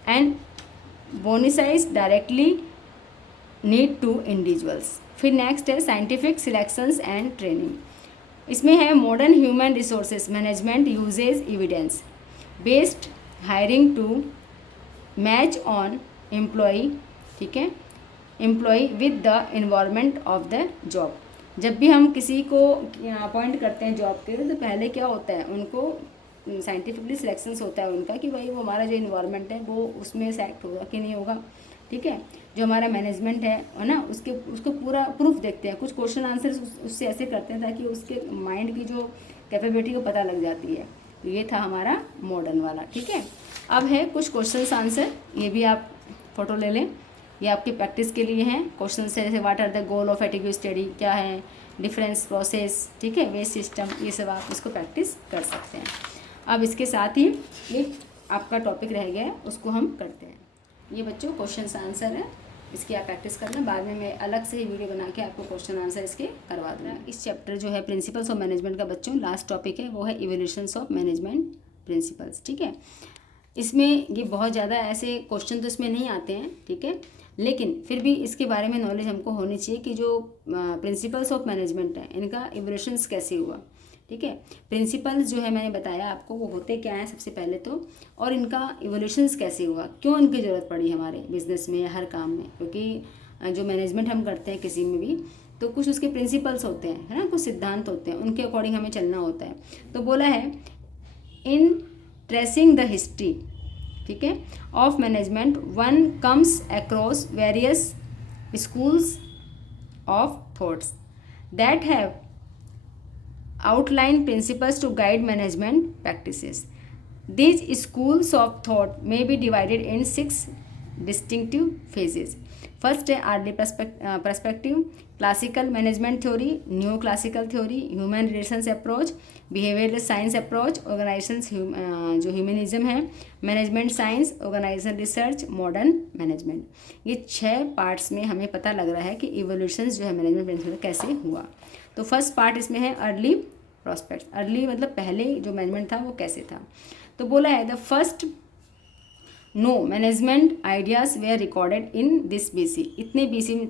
and bonuses directly need to individuals. फिर नेक्स्ट है साइंटिफिक सिलेक्शंस एंड ट्रेनिंग, इसमें है modern human resources management uses evidence based hiring to match on employee, ठीक है, employee with the environment of the job. जब भी हम किसी को अपॉइंट करते हैं जॉब के लिए तो पहले क्या होता है, उनको साइंटिफिकली सिलेक्शंस होता है उनका कि भाई वो हमारा जो इन्वायरमेंट है वो उसमें सेलेक्ट होगा कि नहीं होगा, ठीक है। जो हमारा मैनेजमेंट है ना, उसको पूरा प्रूफ देखते हैं, कुछ क्वेश्चन आंसर उससे ऐसे करते हैं ताकि उसके माइंड की जो कैपेबिलिटी को पता लग जाती है। तो ये था हमारा मॉडर्न वाला, ठीक है। अब है कुछ क्वेश्चन आंसर, ये भी आप फोटो ले लें, ये आपकी प्रैक्टिस के लिए हैं। क्वेश्चन से जैसे what are the goal of attitude study, क्या है डिफरेंस प्रोसेस, ठीक है, वेस्ट सिस्टम, ये सब आप इसको प्रैक्टिस कर सकते हैं। अब इसके साथ ही एक आपका टॉपिक रह गया है, उसको हम करते हैं। ये बच्चों क्वेश्चन आंसर है, इसकी आप प्रैक्टिस करना, बाद में मैं अलग से ही वीडियो बना के आपको क्वेश्चन आंसर इसके करवा दूँगा। इस चैप्टर जो है प्रिंसिपल्स ऑफ मैनेजमेंट का बच्चों लास्ट टॉपिक है, वो है इवोल्यूशंस ऑफ मैनेजमेंट प्रिंसिपल्स। ठीक है, इसमें ये बहुत ज़्यादा ऐसे क्वेश्चन तो इसमें नहीं आते हैं, ठीक है, लेकिन फिर भी इसके बारे में नॉलेज हमको होनी चाहिए कि जो प्रिंसिपल्स ऑफ मैनेजमेंट है इनका इवोल्यूशंस कैसे हुआ। ठीक है, प्रिंसिपल्स जो है मैंने बताया आपको वो होते क्या हैं सबसे पहले तो, और इनका इवोल्यूशंस कैसे हुआ, क्यों इनकी ज़रूरत पड़ी हमारे बिजनेस में, हर काम में, क्योंकि जो मैनेजमेंट हम करते हैं किसी में भी तो कुछ उसके प्रिंसिपल्स होते हैं, है ना, कुछ सिद्धांत होते हैं, उनके अकॉर्डिंग हमें चलना होता है। तो बोला है इन ट्रेसिंग द हिस्ट्री, ठीक है, of management one comes across various schools of thoughts that have outline principles to guide management practices. These schools of thought may be divided in 6 distinctive phases. First है early perspective, classical management theory, new classical theory, human relations approach, behavioral science approach, organizations जो humanism है, management science, organizational research, modern management। ये 6 पार्ट्स में हमें पता लग रहा है कि evolutions जो है मैनेजमेंट प्रिंसिपल कैसे हुआ। तो फर्स्ट पार्ट इसमें है अर्ली प्रॉस्पेक्ट्स, अर्ली मतलब पहले जो मैनेजमेंट था वो कैसे था। तो बोला है the first no management ideas were recorded in this BC. इतने बीसी में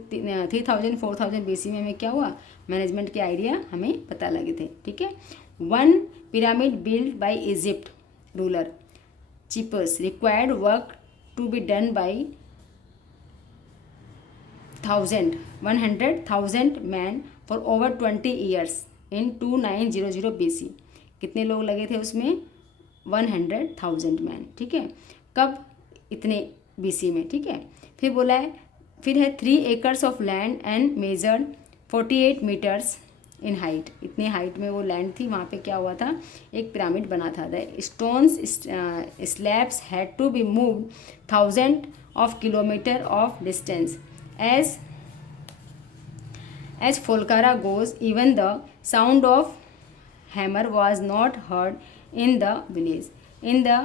3000 4000 बीसी में हमें क्या हुआ, मैनेजमेंट के आइडिया हमें पता लगे थे। ठीक है, one pyramid build by Egypt ruler Cheops required work to be done by 100,000 man for over 20 years in 2900 BC। कितने लोग लगे थे उसमें, 100,000 मैन। ठीक है, कब, इतने BC में। ठीक है, फिर बोला है, फिर है 3 acres of land and measured 48 metres in height. इतने हाइट में वो लैंड थी, वहाँ पे क्या हुआ था, एक पिरामिड बना था। The stones slabs had to be moved 1000 of kilometer of distance. As Folkara goes, even the sound of hammer was not heard in the village. In the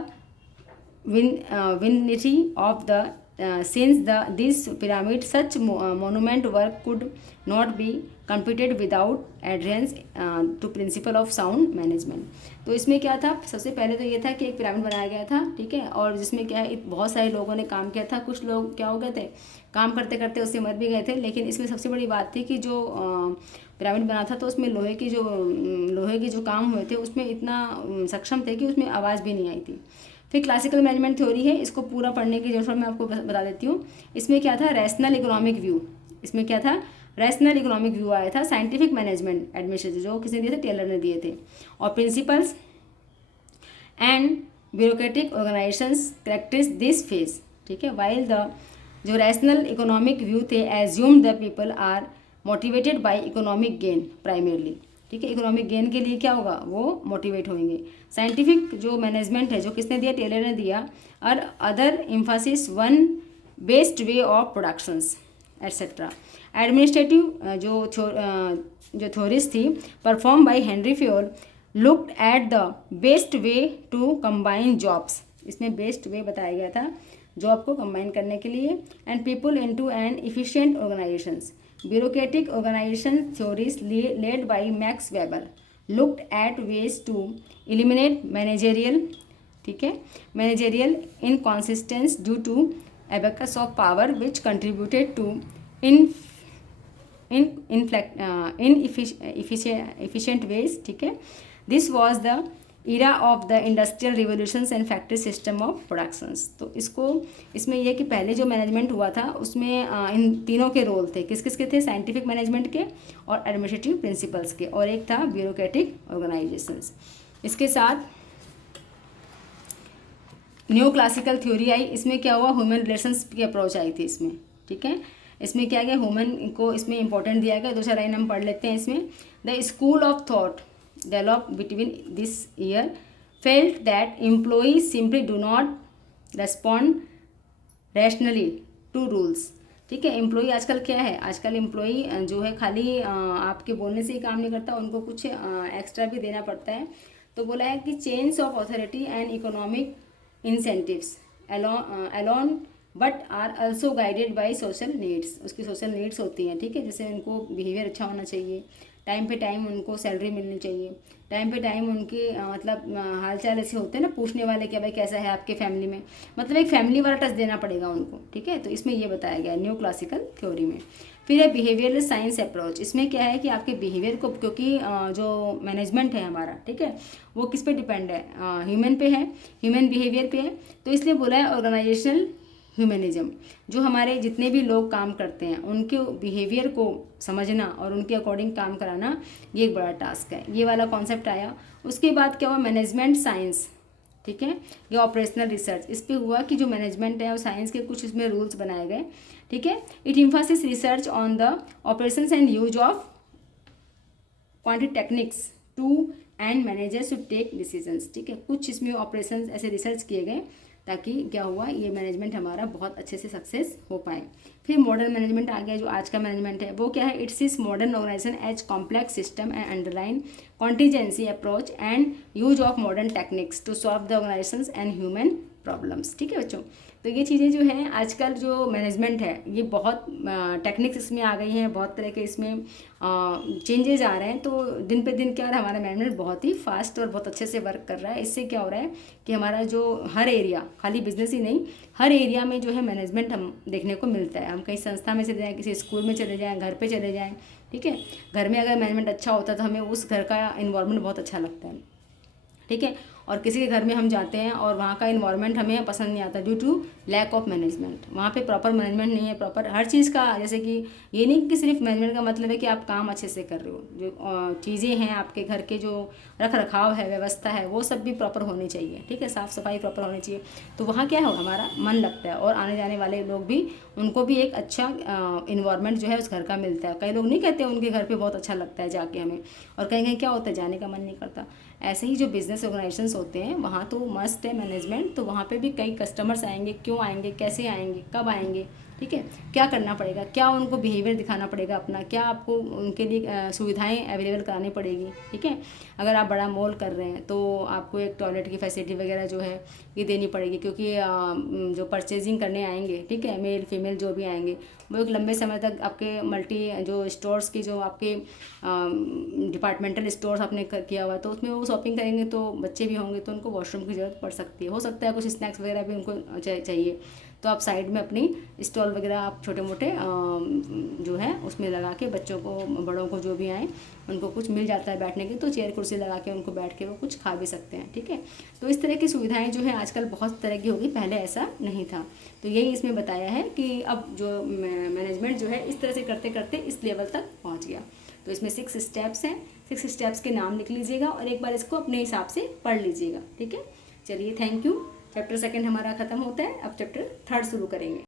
vicinity of the since this pyramid, such monument work could not be completed without adherence to principle of sound management। तो इसमें क्या था, सबसे पहले तो ये था कि एक पिरामिड बनाया गया था, ठीक है, और जिसमें क्या है बहुत सारे लोगों ने काम किया था। कुछ लोग क्या हो गए थे, काम करते करते उससे मर भी गए थे, लेकिन इसमें सबसे बड़ी बात थी कि जो पिरामिड बना था तो उसमें लोहे की जो काम हुए थे उसमें इतना सक्षम थे कि उसमें आवाज़ भी नहीं आई थी। फिर क्लासिकल मैनेजमेंट थ्योरी है, इसको पूरा पढ़ने की जरूरत मैं आपको बता देती हूँ। इसमें क्या था, रैशनल इकोनॉमिक व्यू। इसमें क्या था, रैशनल इकोनॉमिक व्यू आया था। साइंटिफिक मैनेजमेंट एडमिनिस्ट्रेशन जो किसने दिए थे, टेलर ने दिए थे। और principles and bureaucratic organizations characterize this phase. ठीक है, वाइल द जो रैशनल इकोनॉमिक व्यू थे assume the people are motivated by economic gain primarily. ठीक है, इकोनॉमिक गेन के लिए क्या होगा, वो मोटिवेट होंगे। साइंटिफिक जो मैनेजमेंट है जो किसने दिया, टेलर ने दिया। और other emphasis one best way of productions etcetera. Administrative जो थ्योरीज थी perform by Henry Fayol looked at the best way to combine jobs. इसमें बेस्ट वे बताया गया था जॉब को कंबाइन करने के लिए। And people into an efficient organisations. Bureaucratic organization theories led by Max Weber looked at ways to eliminate managerial inconsistencies due to abacus of power, which contributed to inefficient ways. ठीक है, this was the era of the industrial revolutions and factory system of productions। तो इसमें यह कि पहले जो मैनेजमेंट हुआ था उसमें इन तीनों के रोल थे, किस किस के थे, साइंटिफिक मैनेजमेंट के और एडमिनिस्ट्रेटिव प्रिंसिपल्स के, और एक था ब्यूरोक्रेटिक ऑर्गेनाइजेशंस। इसके साथ न्यू क्लासिकल थ्योरी आई। इसमें क्या हुआ, ह्यूमन रिलेशंस की अप्रोच आई थी इसमें। ठीक है, इसमें क्या गया, ह्यूमन को इसमें इंपॉर्टेंट दिया गया। दूसरा लाइन हम पढ़ लेते हैं इसमें। The school of thought developed between this year felt that employees simply do not respond rationally to rules। ठीक है, एम्प्लॉई आजकल क्या है, आजकल एम्प्लॉई जो है खाली आपके बोलने से ही काम नहीं करता, उनको कुछ एक्स्ट्रा भी देना पड़ता है। तो बोला है कि change of authority and economic incentives alone but are also guided by social needs, उसकी सोशल नीड्स होती हैं, ठीक है, जैसे उनको बिहेवियर अच्छा होना चाहिए, टाइम पे टाइम उनको सैलरी मिलनी चाहिए, टाइम पे टाइम उनके मतलब हाल चाल ऐसे होते हैं ना पूछने वाले कि भाई कैसा है आपके फैमिली में, मतलब एक फैमिली वाला टच देना पड़ेगा उनको, ठीक है। तो इसमें ये बताया गया है न्यू क्लासिकल थ्योरी में। फिर है बिहेवियरल साइंस अप्रोच, इसमें क्या है कि आपके बिहेवियर को, क्योंकि जो मैनेजमेंट है हमारा, ठीक है, वो किस पे डिपेंड है, ह्यूमन पे है, ह्यूमन बिहेवियर पे है, तो इसलिए बोला है ऑर्गेनाइजेशनल ह्यूमनिज्म, जो हमारे जितने भी लोग काम करते हैं उनके बिहेवियर को समझना और उनके अकॉर्डिंग काम कराना, ये एक बड़ा टास्क है, ये वाला कॉन्सेप्ट आया। उसके बाद क्या हुआ, मैनेजमेंट साइंस, ठीक है, ये ऑपरेशनल रिसर्च, इस पे हुआ कि जो मैनेजमेंट है और साइंस के कुछ इसमें रूल्स बनाए गए, ठीक है। It emphasis research on the operations and use of quantity techniques to and managers to take decisions, ठीक है, कुछ इसमें ऑपरेशंस ऐसे रिसर्च किए गए ताकि क्या हुआ, ये मैनेजमेंट हमारा बहुत अच्छे से सक्सेस हो पाए। फिर मॉडर्न मैनेजमेंट आ गया, जो आज का मैनेजमेंट है वो क्या है, it's is modern organisation as complex system and underline contingency approach and use of modern techniques to solve the organisations and human problems, ठीक है बच्चों। तो ये चीज़ें जो हैं आजकल जो मैनेजमेंट है ये बहुत टेक्निक्स इसमें आ गई हैं, बहुत तरह के इसमें चेंजेस आ रहे हैं, तो दिन पे दिन क्या हो रहा है, हमारा मैनेजमेंट बहुत ही फास्ट और बहुत अच्छे से वर्क कर रहा है। इससे क्या हो रहा है कि हमारा जो हर एरिया, खाली बिजनेस ही नहीं, हर एरिया में जो है मैनेजमेंट हम देखने को मिलता है। हम कहीं संस्था में चले जाएँ, किसी स्कूल में चले जाएँ, घर पर चले जाएँ, ठीक है, घर में अगर मैनेजमेंट अच्छा होता है तो हमें उस घर का इन्वायरमेंट बहुत अच्छा लगता है, ठीक है। और किसी के घर में हम जाते हैं और वहाँ का इन्वायरमेंट हमें पसंद नहीं आता due to lack of management, वहाँ पे प्रॉपर मैनेजमेंट नहीं है, प्रॉपर हर चीज़ का, जैसे कि ये नहीं कि सिर्फ मैनेजमेंट का मतलब है कि आप काम अच्छे से कर रहे हो, जो चीज़ें हैं आपके घर के, जो रख रखाव है, व्यवस्था है, वो सब भी प्रॉपर होनी चाहिए, ठीक है, साफ़ सफाई प्रॉपर होनी चाहिए, तो वहाँ क्या हो, हमारा मन लगता है और आने जाने वाले लोग भी, उनको भी एक अच्छा इन्वायरमेंट जो है उस घर का मिलता है। कई लोग नहीं कहते उनके घर पे बहुत अच्छा लगता है जाके हमें, और कहीं कहीं क्या होता है जाने का मन नहीं करता। ऐसे ही जो बिजनेस ऑर्गेनाइजेशंस होते हैं वहाँ तो मस्ट है मैनेजमेंट, तो वहाँ पे भी कई कस्टमर्स आएंगे, क्यों आएंगे, कैसे आएंगे, कब आएंगे, ठीक है, क्या करना पड़ेगा, क्या उनको बिहेवियर दिखाना पड़ेगा अपना, क्या आपको उनके लिए सुविधाएं अवेलेबल करानी पड़ेगी, ठीक है। अगर आप बड़ा मॉल कर रहे हैं तो आपको एक टॉयलेट की फैसिलिटी वगैरह जो है ये देनी पड़ेगी, क्योंकि जो परचेजिंग करने आएंगे, ठीक है, मेल फीमेल जो भी आएंगे, वो एक लंबे समय तक आपके मल्टी जो स्टोर्स की, जो आपके डिपार्टमेंटल स्टोर्स आपने किया हुआ, तो उसमें वो शॉपिंग करेंगे तो बच्चे भी होंगे, तो उनको वॉशरूम की ज़रूरत पड़ सकती है, हो सकता है कुछ स्नैक्स वगैरह भी उनको चाहिए, तो आप साइड में अपनी स्टॉल वगैरह आप छोटे मोटे जो है उसमें लगा के, बच्चों को, बड़ों को, जो भी आए उनको कुछ मिल जाता है बैठने की, तो चेयर कुर्सी लगा के उनको बैठ के वो कुछ खा भी सकते हैं, ठीक है। तो इस तरह की सुविधाएं जो है आजकल बहुत तरह की होगी, पहले ऐसा नहीं था। तो यही इसमें बताया है कि अब जो मैनेजमेंट जो है इस तरह से करते करते इस लेवल तक पहुँच गया। तो इसमें 6 स्टेप्स हैं, 6 स्टेप्स के नाम लिख लीजिएगा और एक बार इसको अपने हिसाब से पढ़ लीजिएगा, ठीक है। चलिए, थैंक यू। चैप्टर 2 हमारा खत्म होता है, अब चैप्टर 3 शुरू करेंगे।